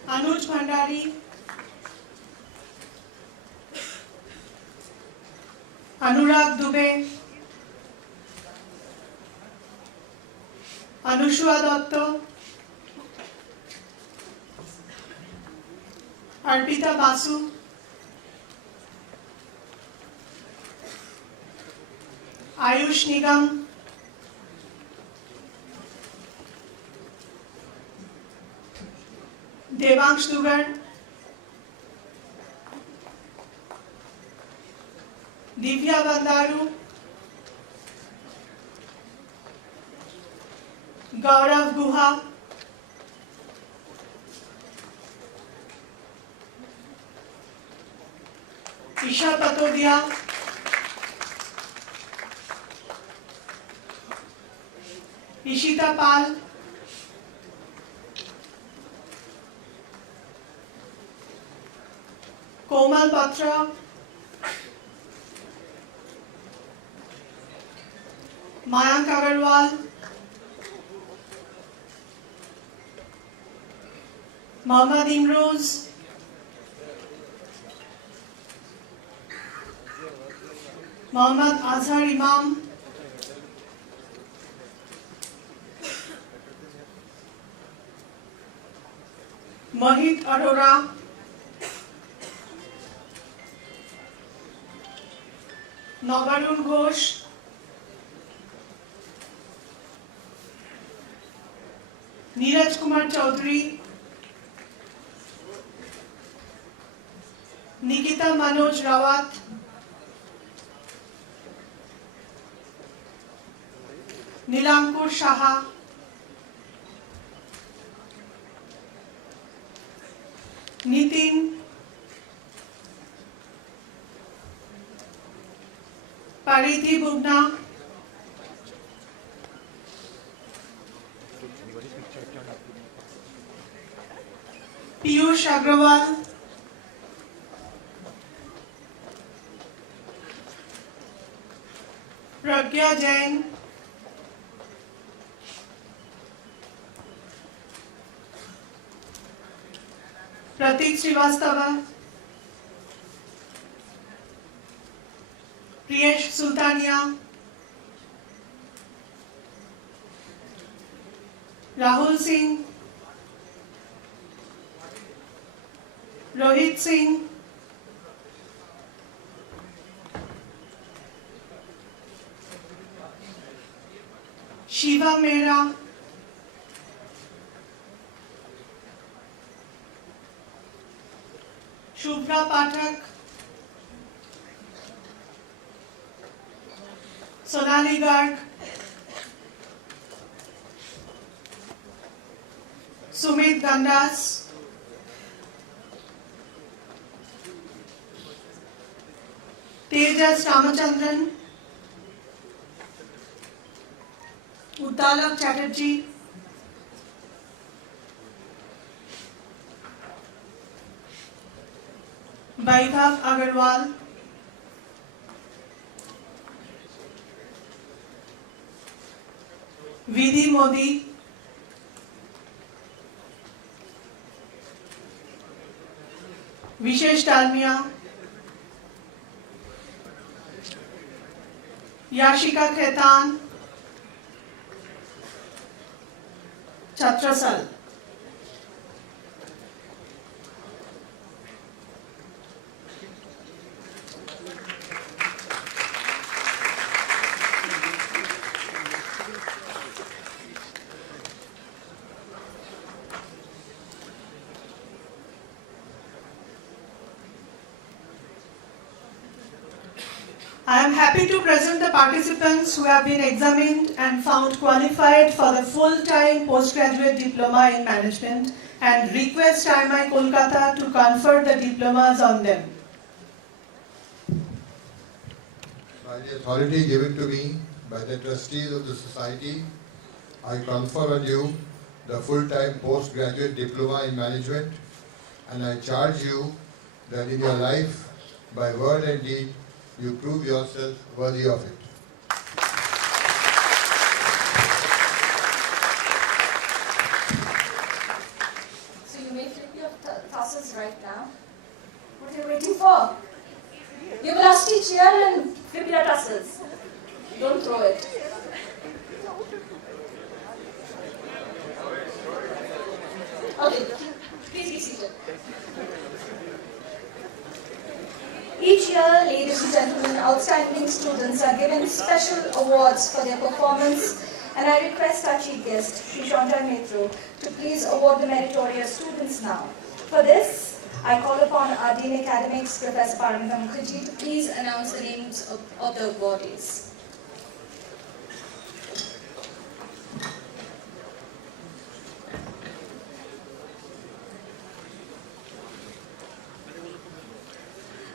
Anuj Bhandari, Anurag Dubey, Anushwa Dotto, Arpita Basu, Ayush Nigam, Devangsh Dugar, Divya Bandaru, Gaurav Guha, Isha Patodia, Ishita Pal, Komal Patra, Mayank Agarwal, Mohammad Imroz, Mohammad Azhar Imam, Mohit Arora, Nabarun Ghosh, Neeraj Kumar Chaudhary, Nikita Manoj Rawat, Nilankur Shaha, Nitin, Paridhi Bugna, Piyush Agrawal, Pragya Jain, Pratik Srivastava, Priyesh Sultania, Rahul Singh, Rohit Singh, Shiva Mehra, Shubhra Pathak, Sonali Garg, Sumit Gandas, Tejas Ramachandran, Uddalak Chatterjee, Vaibhav Agarwal, Vidhi Modi, Vishesh Dalmia, Yashika Khaitan, Chatrasal. I am happy to present the participants who have been examined and found qualified for the full-time postgraduate diploma in management and request IMI Kolkata to confer the diplomas on them. By the authority given to me by the trustees of the society, I confer on you the full-time postgraduate diploma in management, and I charge you that in your life, by word and deed, you prove yourself worthy of it. So you may flip your tassels right now. What are you waiting for? Give a lusty cheer and flip your tassels. Don't throw it. Okay, please be seated. Each year, ladies and gentlemen, outstanding students are given special awards for their performance, and I request our chief guest, Shri Sanjay Mitra, to please award the meritorious students now. For this, I call upon our Dean Academics, Professor Paramita Mukherjee, to please announce the names of the awardees.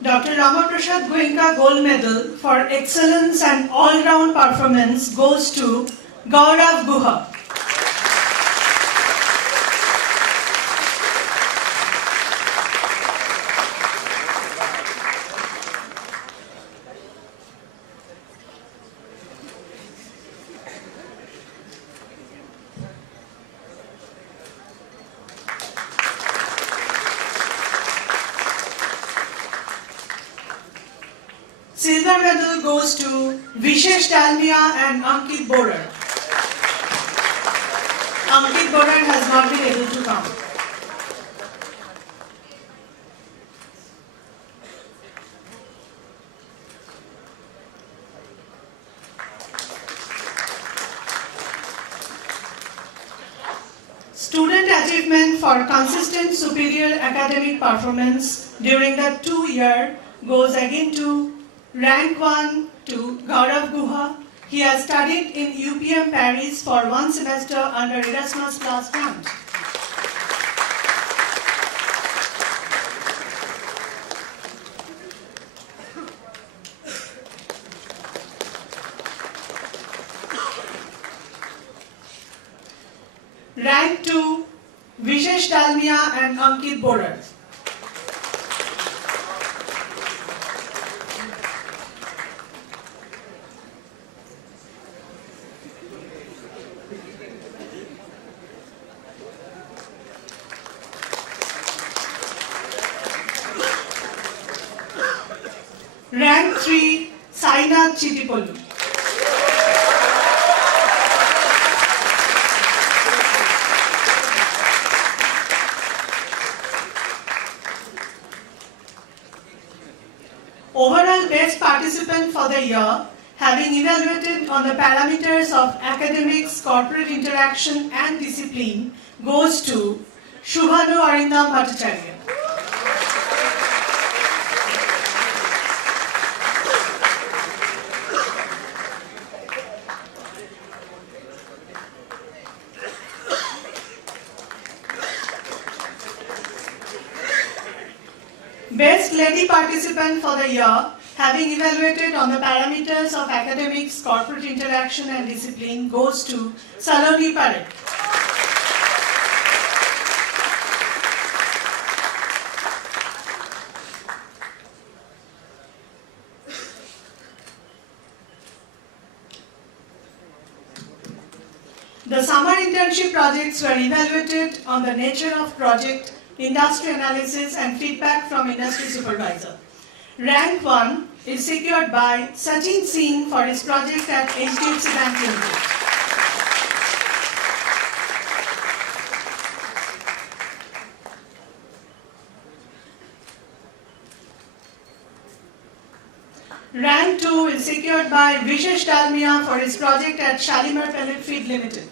Dr. Ramaprasad Goenka Gold Medal for Excellence and All-Round Performance goes to Gaurav Guha. silver medal goes to Vishesh Dalmia and Ankit Borar. Ankit Borar has not been able to come. Student achievement for consistent superior academic performance during the 2-year goes again to rank 1 to Gaurav Guha. He has studied in UPM Paris for 1 semester under Erasmus Plus Fund. Rank 2, Vishesh Dalmia and Ankit Borar. Rank 3, Sainath Chitipollu. Overall best participant for the year, having evaluated on the parameters of academics, corporate interaction and discipline, goes to Shubhanu Arindam Bhattacharya. Best lady participant for the year, having evaluated on the parameters of academics, corporate interaction and discipline, goes to Saloni Parekh. The summer internship projects were evaluated on the nature of project, industry analysis and feedback from industry supervisor. Rank 1 is secured by Sachin Singh for his project at HDFC Bank Limited. Rank 2 is secured by Vishesh Dalmia for his project at Shalimar Pellet Feed Limited.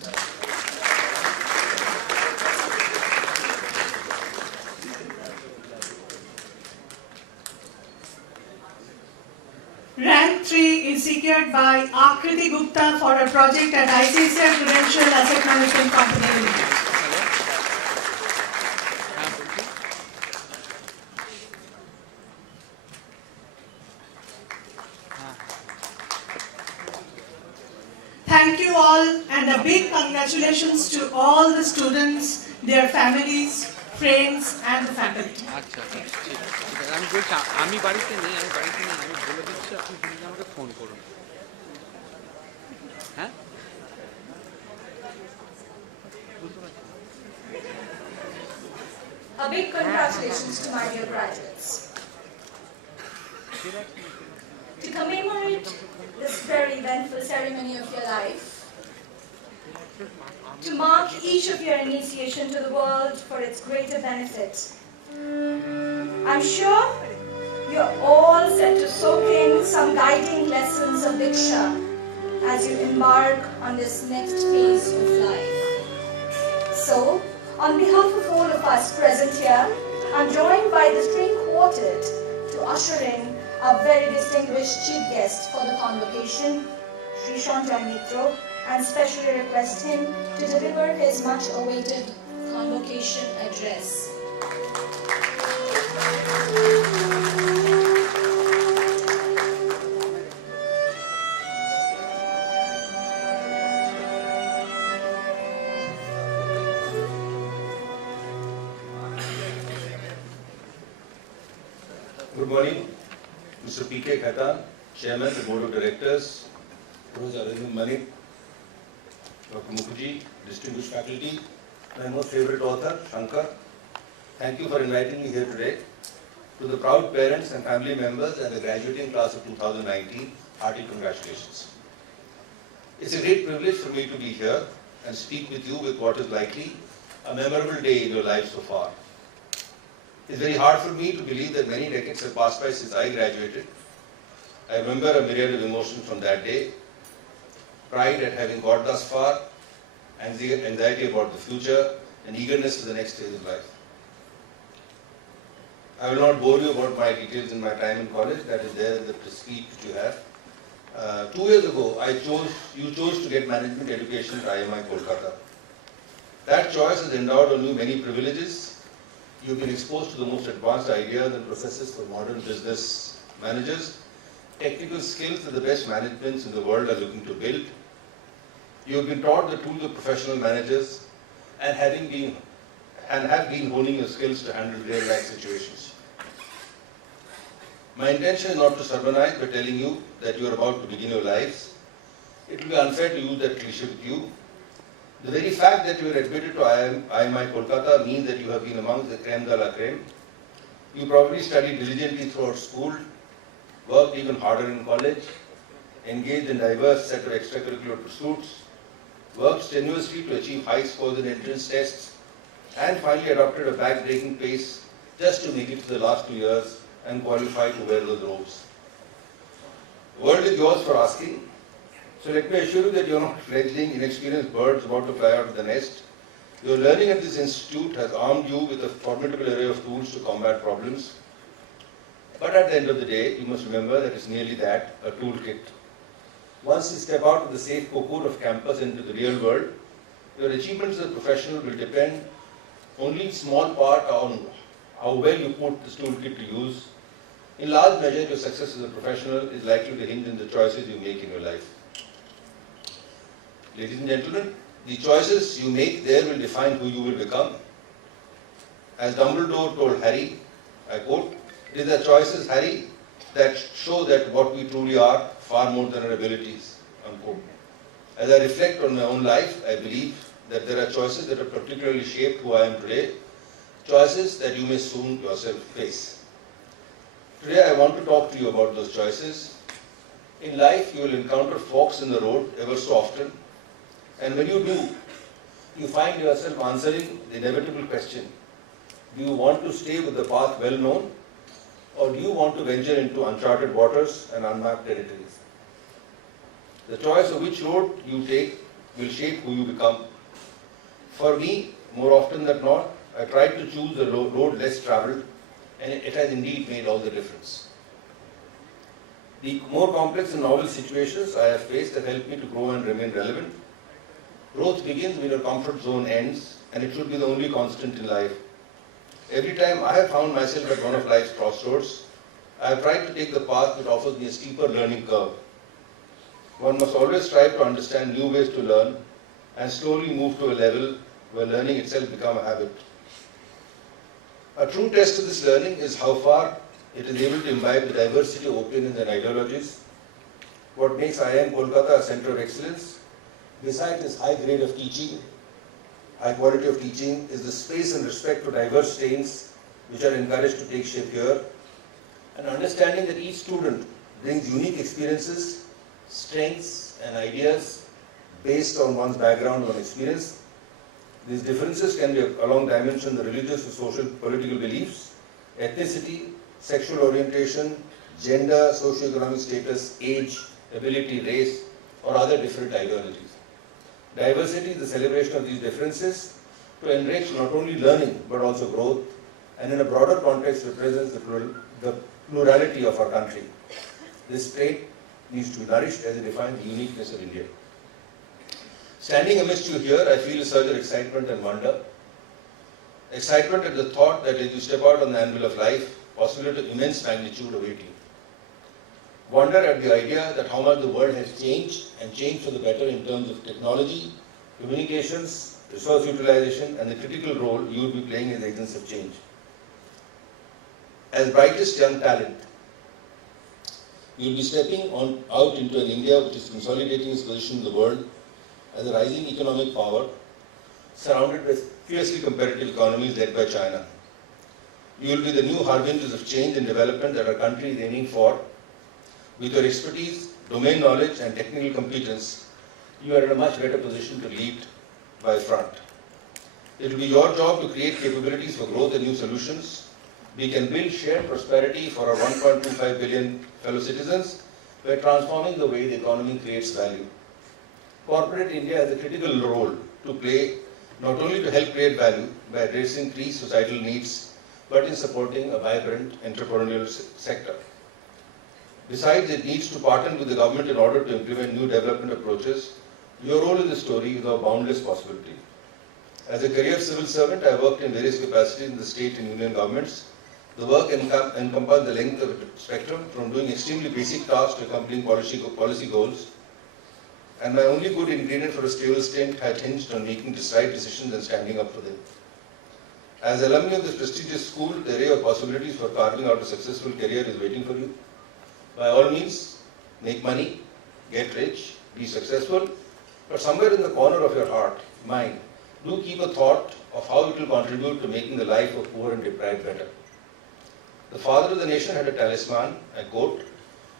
Rank 3 is secured by Akriti Gupta for a project at ICICI Prudential Asset Management Company Limited. Thank you all and a big congratulations to all the students, their families, friends and the faculty. আচ্ছা ঠিক ঠিক আছে আমি বলছি আমি বাড়িতে নেই আমি বলে দিচ্ছি আপনি প্লিজ আমাকে ফোন করুন হ্যাঁ A big congratulations to my dear graduates. To commemorate this very eventful ceremony of your life, to mark each of your initiation to the world for its greater benefit, I'm sure you're all set to soak in some guiding lessons of Diksha as you embark on this next phase of life. So, on behalf of all of us present here, I'm joined by the string quartet to usher in our very distinguished chief guest for the convocation, Shri Sanjay Mitra, and specially request him to deliver his much-awaited convocation address. Good morning, Mr. P.K. Khaitan, Chairman of the Board of Directors, Professor Arvind Manik, Dr. Mukherjee, distinguished faculty, my most favorite author, Shankar. Thank you for inviting me here today. To the proud parents and family members and the graduating class of 2019, hearty congratulations. It's a great privilege for me to be here and speak with you with what is likely a memorable day in your life so far. It's very hard for me to believe that many decades have passed by since I graduated. I remember a myriad of emotions from that day: pride at having got thus far, anxiety about the future, and eagerness for the next stage of life. I will not bore you about my details in my time in college. That is there in the receipt which you have. 2 years ago, you chose to get management education at IMI Kolkata. That choice has endowed on you many privileges. You've been exposed to the most advanced ideas and processes for modern business managers, technical skills that the best managements in the world are looking to build. You have been taught the tools of professional managers and have been honing your skills to handle real-life situations. My intention is not to sermonize by telling you that you are about to begin your lives. It will be unfair to use that cliche with you. The very fact that you are admitted to IMI Kolkata means that you have been among the crème de la crème. You probably studied diligently throughout school, worked even harder in college, engaged in diverse set of extracurricular pursuits, worked strenuously to achieve high scores in entrance tests, and finally adopted a back-breaking pace just to make it to the last 2 years and qualify to wear those robes. The world is yours for asking. So let me assure you that you are not fledgling, inexperienced birds about to fly out of the nest. Your learning at this institute has armed you with a formidable array of tools to combat problems. But at the end of the day, you must remember that it's nearly that, a toolkit. Once you step out of the safe cocoon of campus into the real world, your achievements as a professional will depend only in small part on how well you put this toolkit to use. In large measure, your success as a professional is likely to hinge on the choices you make in your life. Ladies and gentlemen, the choices you make there will define who you will become. As Dumbledore told Harry, I quote, "It is the choices, Harry, that show that what we truly are, far more than our abilities," unquote. As I reflect on my own life, I believe that there are choices that have particularly shaped who I am today, choices that you may soon yourself face. Today I want to talk to you about those choices. In life, you will encounter forks in the road ever so often, and when you do, you find yourself answering the inevitable question: do you want to stay with the path well known, or do you want to venture into uncharted waters and unmapped territories? The choice of which road you take will shape who you become. For me, more often than not, I tried to choose the road less traveled, and it has indeed made all the difference. The more complex and novel situations I have faced have helped me to grow and remain relevant. Growth begins when your comfort zone ends, and it should be the only constant in life. Every time I have found myself at one of life's crossroads, I have tried to take the path that offers me a steeper learning curve. One must always strive to understand new ways to learn and slowly move to a level where learning itself becomes a habit. A true test of this learning is how far it is able to imbibe the diversity of opinions and ideologies. What makes IIM Kolkata a center of excellence, besides its high grade of teaching, high quality of teaching, is the space and respect for diverse strains which are encouraged to take shape here, and understanding that each student brings unique experiences, strengths and ideas based on one's background or experience. These differences can be along dimensions of religious or social political beliefs, ethnicity, sexual orientation, gender, socioeconomic status, age, ability, race, or other different ideologies. Diversity is the celebration of these differences to enrich not only learning but also growth, and in a broader context represents the plurality of our country. This trait needs to be nourished as it defines the uniqueness of India. Standing amidst you here, I feel a surge of excitement and wonder. Excitement at the thought that as you step out on the anvil of life, possibility of immense magnitude await you. Wonder at the idea that how much the world has changed and changed for the better in terms of technology, communications, resource utilization, and the critical role you will be playing as agents of change. As brightest young talent, you will be stepping out into an India which is consolidating its position in the world as a rising economic power, surrounded by fiercely competitive economies led by China. You will be the new harbingers of change and development that our country is aiming for. With your expertise, domain knowledge and technical competence, you are in a much better position to lead by front. It will be your job to create capabilities for growth and new solutions. We can build shared prosperity for our 1.25 billion fellow citizens by transforming the way the economy creates value. Corporate India has a critical role to play, not only to help create value by addressing key societal needs, but in supporting a vibrant entrepreneurial sector. Besides, it needs to partner with the government in order to implement new development approaches. Your role in this story is of boundless possibility. As a career civil servant, I worked in various capacities in the state and union governments. The work encompassed the length of the spectrum, from doing extremely basic tasks to accompanying policy goals. And my only good ingredient for a stable stint had hinged on making right decisions and standing up for them. As alumni of this prestigious school, the array of possibilities for carving out a successful career is waiting for you. By all means, make money, get rich, be successful, but somewhere in the corner of your heart, mind, do keep a thought of how it will contribute to making the life of poor and deprived better. The father of the nation had a talisman, I quote,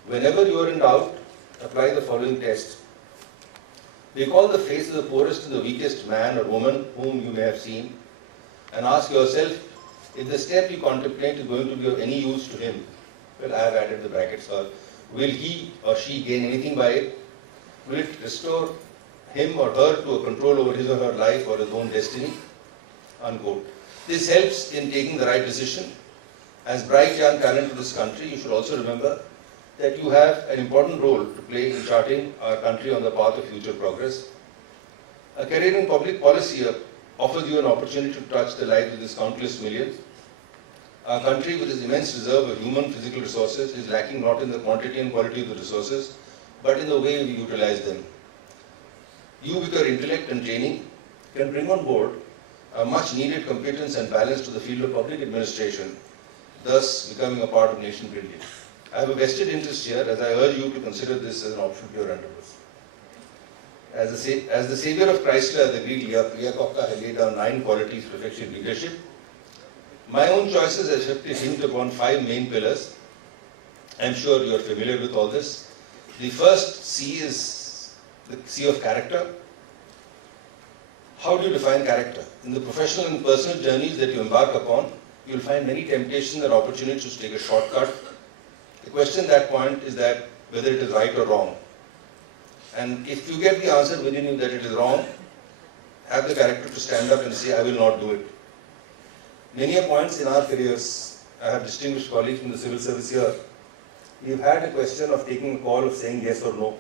"Whenever you are in doubt, apply the following test. Recall the face of the poorest and the weakest man or woman whom you may have seen, and ask yourself if the step you contemplate is going to be of any use to him." Well, I have added the brackets for, will he or she gain anything by it? Will it restore him or her to a control over his or her life or his own destiny? Unquote. This helps in taking the right decision. As bright young talent of this country, you should also remember that you have an important role to play in charting our country on the path of future progress. A career in public policy offers you an opportunity to touch the lives of these countless millions. Our country, with its immense reserve of human physical resources, is lacking not in the quantity and quality of the resources, but in the way we utilize them. You, with your intellect and training, can bring on board a much needed competence and balance to the field of public administration, thus becoming a part of nation building. I have a vested interest here, as I urge you to consider this as an option to your endeavors. As the savior of Chrysler, the Greek Lee Iacocca, had laid down 9 qualities for effective leadership, my own choices have hinged upon 5 main pillars. I am sure you are familiar with all this. The first C is the C of character. How do you define character? In the professional and personal journeys that you embark upon, you will find many temptations and opportunities to take a shortcut. The question at that point is that whether it is right or wrong. And if you get the answer within you that it is wrong, have the character to stand up and say, I will not do it. Many a points in our careers, I have distinguished colleagues from the civil service here, we have had a question of taking a call of saying yes or no.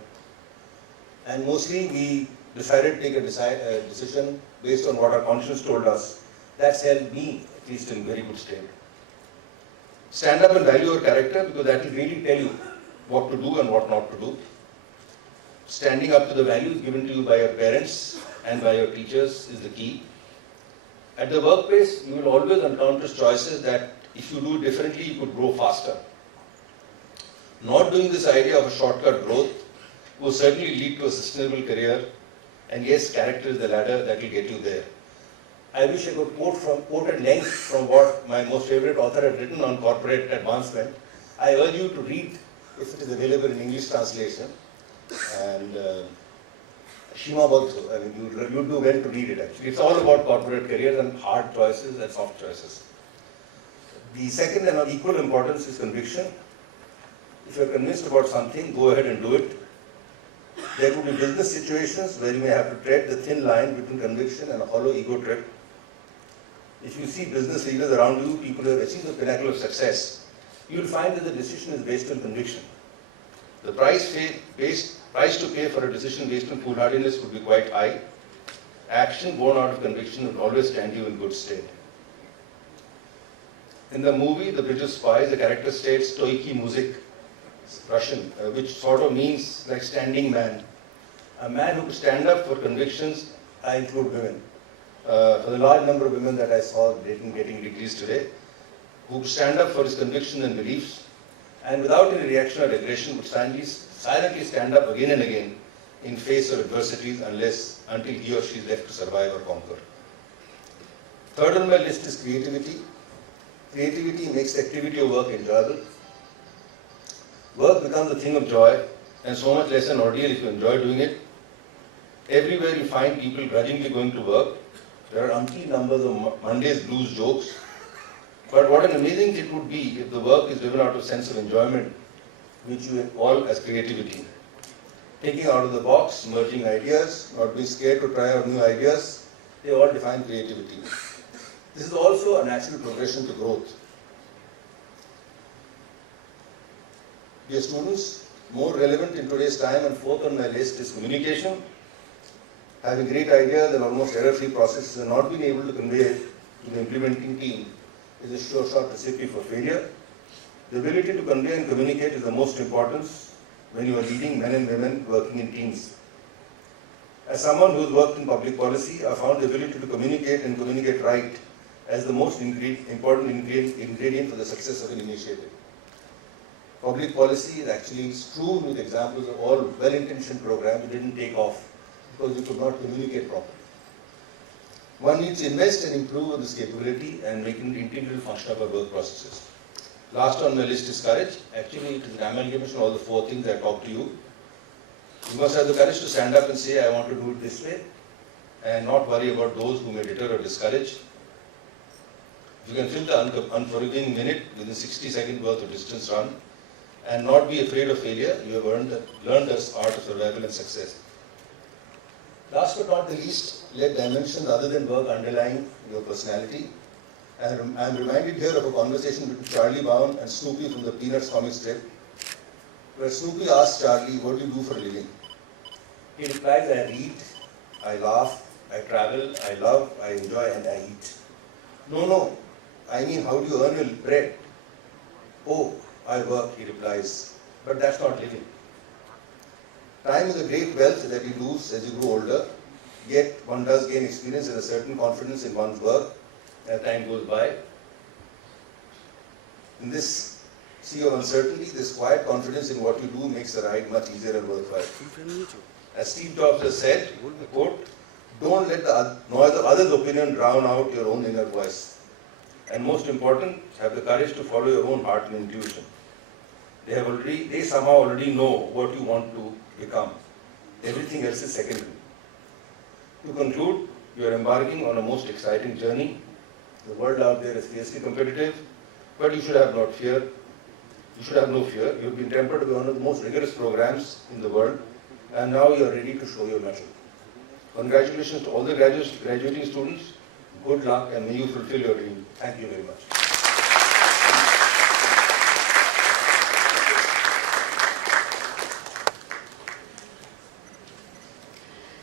And mostly we decided to take a decision based on what our conscience told us. That's held me, at least, in very good stead. Stand up and value your character, because that will really tell you what to do and what not to do. Standing up to the values given to you by your parents and by your teachers is the key. At the workplace, you will always encounter choices that if you do differently, you could grow faster. Not doing this idea of a shortcut growth will certainly lead to a sustainable career, and yes, character is the ladder that will get you there. I wish I could quote at length from what my most favorite author had written on corporate advancement. I urge you to read, if it is available in English translation, and Shima Balto, I mean, you do well to read it actually. It's all about corporate careers and hard choices and soft choices. The second and of equal importance is conviction. If you're convinced about something, go ahead and do it. There will be business situations where you may have to tread the thin line between conviction and a hollow ego trip. If you see business leaders around you, people who have achieved the pinnacle of success, you will find that the decision is based on conviction. The price to pay for a decision based on foolhardiness would be quite high. Action born out of conviction will always stand you in good stead. In the movie The Bridge of Spies, the character states Stoiki Muzik, Russian, which sort of means like standing man. A man who could stand up for convictions. I include women. For the large number of women that I saw getting degrees today, who could stand up for his convictions and beliefs, and without any reaction or aggression would silently stand up again and again in face of adversities until he or she is left to survive or conquer. Third on my list is creativity. Creativity makes the activity of work enjoyable. Work becomes a thing of joy and so much less an ordeal if you enjoy doing it. Everywhere you find people grudgingly going to work. There are umpteen numbers of Monday's blues jokes. But what an amazing it would be if the work is driven out of a sense of enjoyment, which you call as creativity. Thinking out of the box, merging ideas, not being scared to try out new ideas, they all define creativity. This is also a natural progression to growth. Dear students, more relevant in today's time and fourth on my list is communication. Having great ideas and almost error-free processes and not being able to convey it to the implementing team is a sure shot recipe for failure. The ability to convey and communicate is the most important when you are leading men and women working in teams. As someone who has worked in public policy, I found the ability to communicate and communicate right as the most important ingredient for the success of an initiative. Public policy is actually strewn with examples of all well-intentioned programs that didn't take off because you could not communicate properly. One needs to invest and improve on this capability and make it an integral function of our work processes. Last on my list is courage. Actually, it is an amalgamation of all the four things I talked to you. You must have the courage to stand up and say, I want to do it this way, and not worry about those who may deter or discourage. If you can fill the unforgiving minute within 60-second worth of distance run, and not be afraid of failure, you have learned the art of survival and success. Last but not the least, let dimensions other than work underline your personality. I am reminded here of a conversation between Charlie Brown and Snoopy from the Peanuts comic strip, where Snoopy asks Charlie, what do you do for a living? He replies, I read, I laugh, I travel, I love, I enjoy, and I eat. No, I mean, how do you earn your bread? Oh, I work, he replies, but that's not living. Time is a great wealth that you lose as you grow older, yet one does gain experience and a certain confidence in one's work as time goes by. In this sea of uncertainty, this quiet confidence in what you do makes the ride much easier and worthwhile. As Steve Jobs has said, quote, don't let the noise of others' opinion drown out your own inner voice. And most important, have the courage to follow your own heart and intuition. They somehow already know what you want to become. Everything else is secondary. To conclude, you are embarking on a most exciting journey. The world out there is fiercely competitive, but you should have no fear. You should have no fear. You've been tempered to be one of the most rigorous programs in the world, and now you are ready to show your mettle. Congratulations to all the graduating students. Good luck, and may you fulfill your dream. Thank you very much.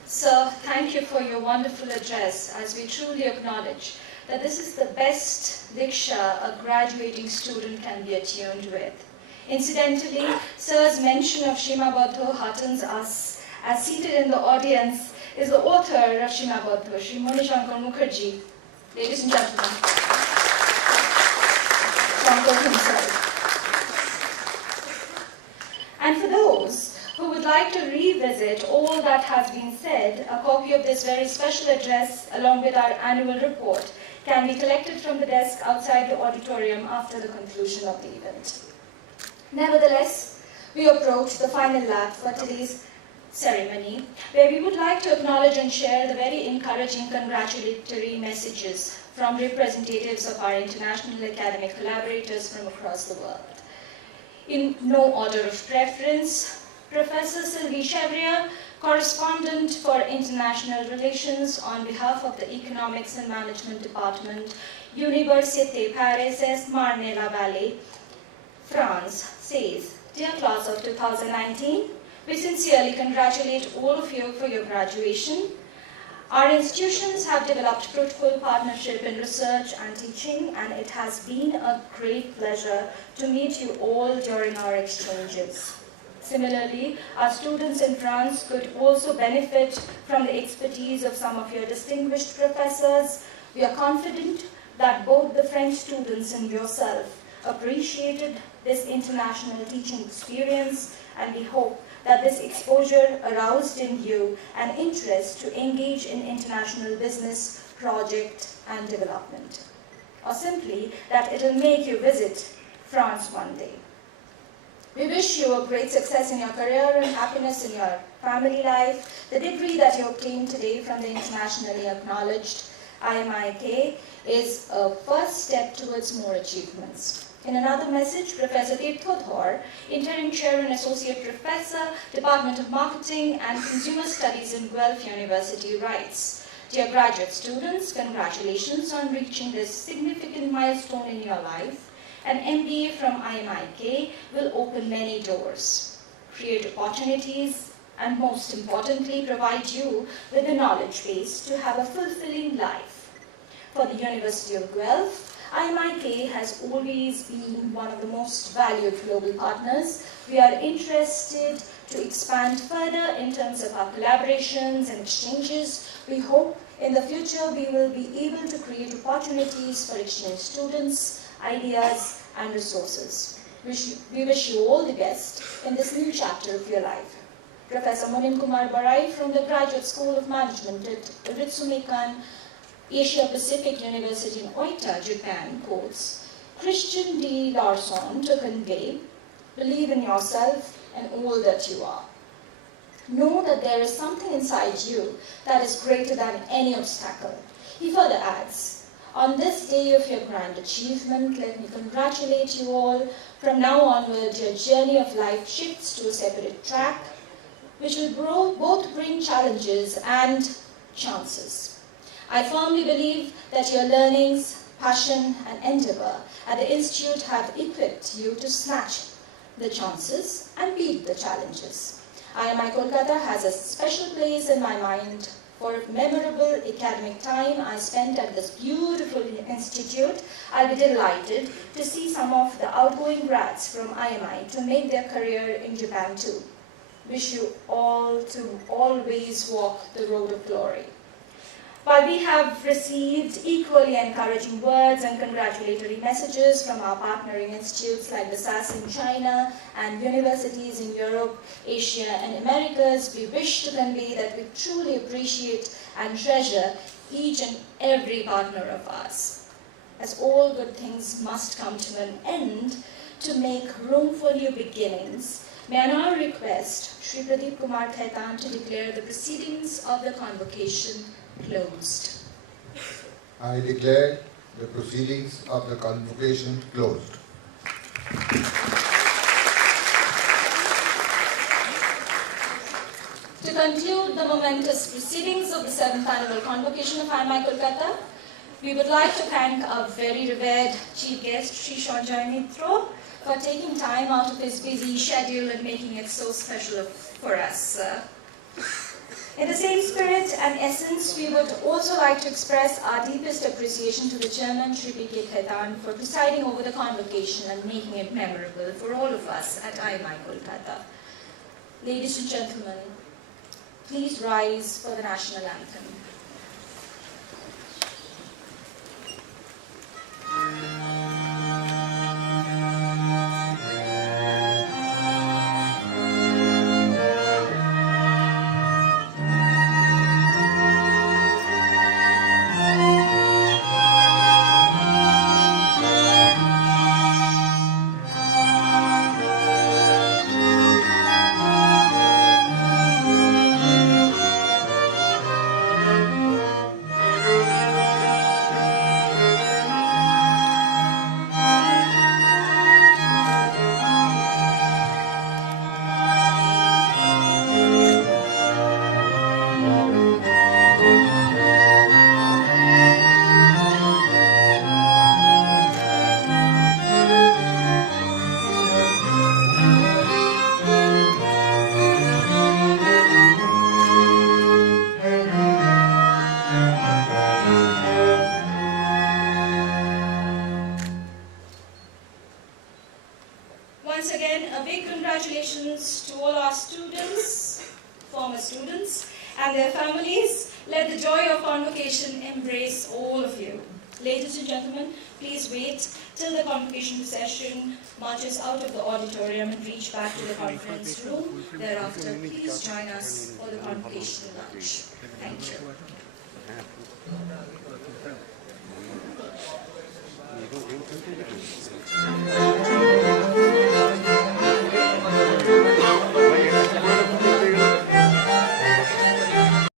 Sir, thank you for your wonderful address, as we truly acknowledge that this is the best Diksha a graduating student can be attuned with. Incidentally, Sir's mention of Shrimabadho heartens us, as seated in the audience is the author of Shrimabadho, Shri Monishankar Mukherjee. Ladies and gentlemen, Shankar himself. And for those who would like to revisit all that has been said, a copy of this very special address, along with our annual report, can be collected from the desk outside the auditorium after the conclusion of the event. Nevertheless, we approach the final lap for today's ceremony, where we would like to acknowledge and share the very encouraging congratulatory messages from representatives of our international academic collaborators from across the world. In no order of preference, Professor Sylvie Chevrier, Correspondent for International Relations on behalf of the Economics and Management Department, Université Paris Marne-la-Vallée, France, says, Dear class of 2019, we sincerely congratulate all of you for your graduation. Our institutions have developed fruitful partnership in research and teaching, and it has been a great pleasure to meet you all during our exchanges. Similarly, our students in France could also benefit from the expertise of some of your distinguished professors. We are confident that both the French students and yourself appreciated this international teaching experience, and we hope that this exposure aroused in you an interest to engage in international business, project, and development. or simply that it'll make you visit France one day. We wish you a great success in your career and happiness in your family life. The degree that you obtained today from the internationally acknowledged IMI is a first step towards more achievements. In another message, Professor Tirthodhar, Interim Chair and Associate Professor, Department of Marketing and Consumer Studies in Guelph University writes, "Dear graduate students, congratulations on reaching this significant milestone in your life. An MBA from IMI will open many doors, create opportunities, and most importantly, provide you with the knowledge base to have a fulfilling life. For the University of Guelph, IMI has always been one of the most valued global partners. We are interested to expand further in terms of our collaborations and exchanges. We hope in the future we will be able to create opportunities for exchange students, ideas, and resources. We wish you all the best in this new chapter of your life." Professor Monin Kumar Barai from the Graduate School of Management at Ritsumikan Asia Pacific University in Oita, Japan, quotes, "Christian D. Larson to convey, believe in yourself and all that you are. Know that there is something inside you that is greater than any obstacle." He further adds, "On this day of your grand achievement, let me congratulate you all. From now onward, your journey of life shifts to a separate track, which will both bring challenges and chances. I firmly believe that your learnings, passion, and endeavor at the Institute have equipped you to snatch the chances and beat the challenges. IMI Kolkata has a special place in my mind for a memorable academic time I spent at this beautiful institute. I'll be delighted to see some of the outgoing grads from IMI to make their career in Japan too. Wish you all to always walk the road of glory." While we have received equally encouraging words and congratulatory messages from our partnering institutes like the SAS in China and universities in Europe, Asia, and Americas, we wish to convey that we truly appreciate and treasure each and every partner of ours. As all good things must come to an end, to make room for new beginnings, may I now request Shri Pradeep Kumar Khaitan to declare the proceedings of the convocation closed. I declare the proceedings of the convocation closed. To conclude the momentous proceedings of the 7th Annual Convocation of IMI Kolkata, we would like to thank our very revered Chief Guest, Shri Sanjay Mitra, for taking time out of his busy schedule and making it so special for us. In the same spirit and essence, we would also like to express our deepest appreciation to the Chairman, Shri P.K. Khaitan, for presiding over the convocation and making it memorable for all of us at IMI Kolkata. Ladies and gentlemen, please rise for the National Anthem. Once again, a big congratulations to all our students, former students, and their families. Let the joy of convocation embrace all of you. Ladies and gentlemen, please wait till the convocation procession marches out of the auditorium and reach back to the conference room. Thereafter, please join us for the convocation lunch. Thank you. presentation.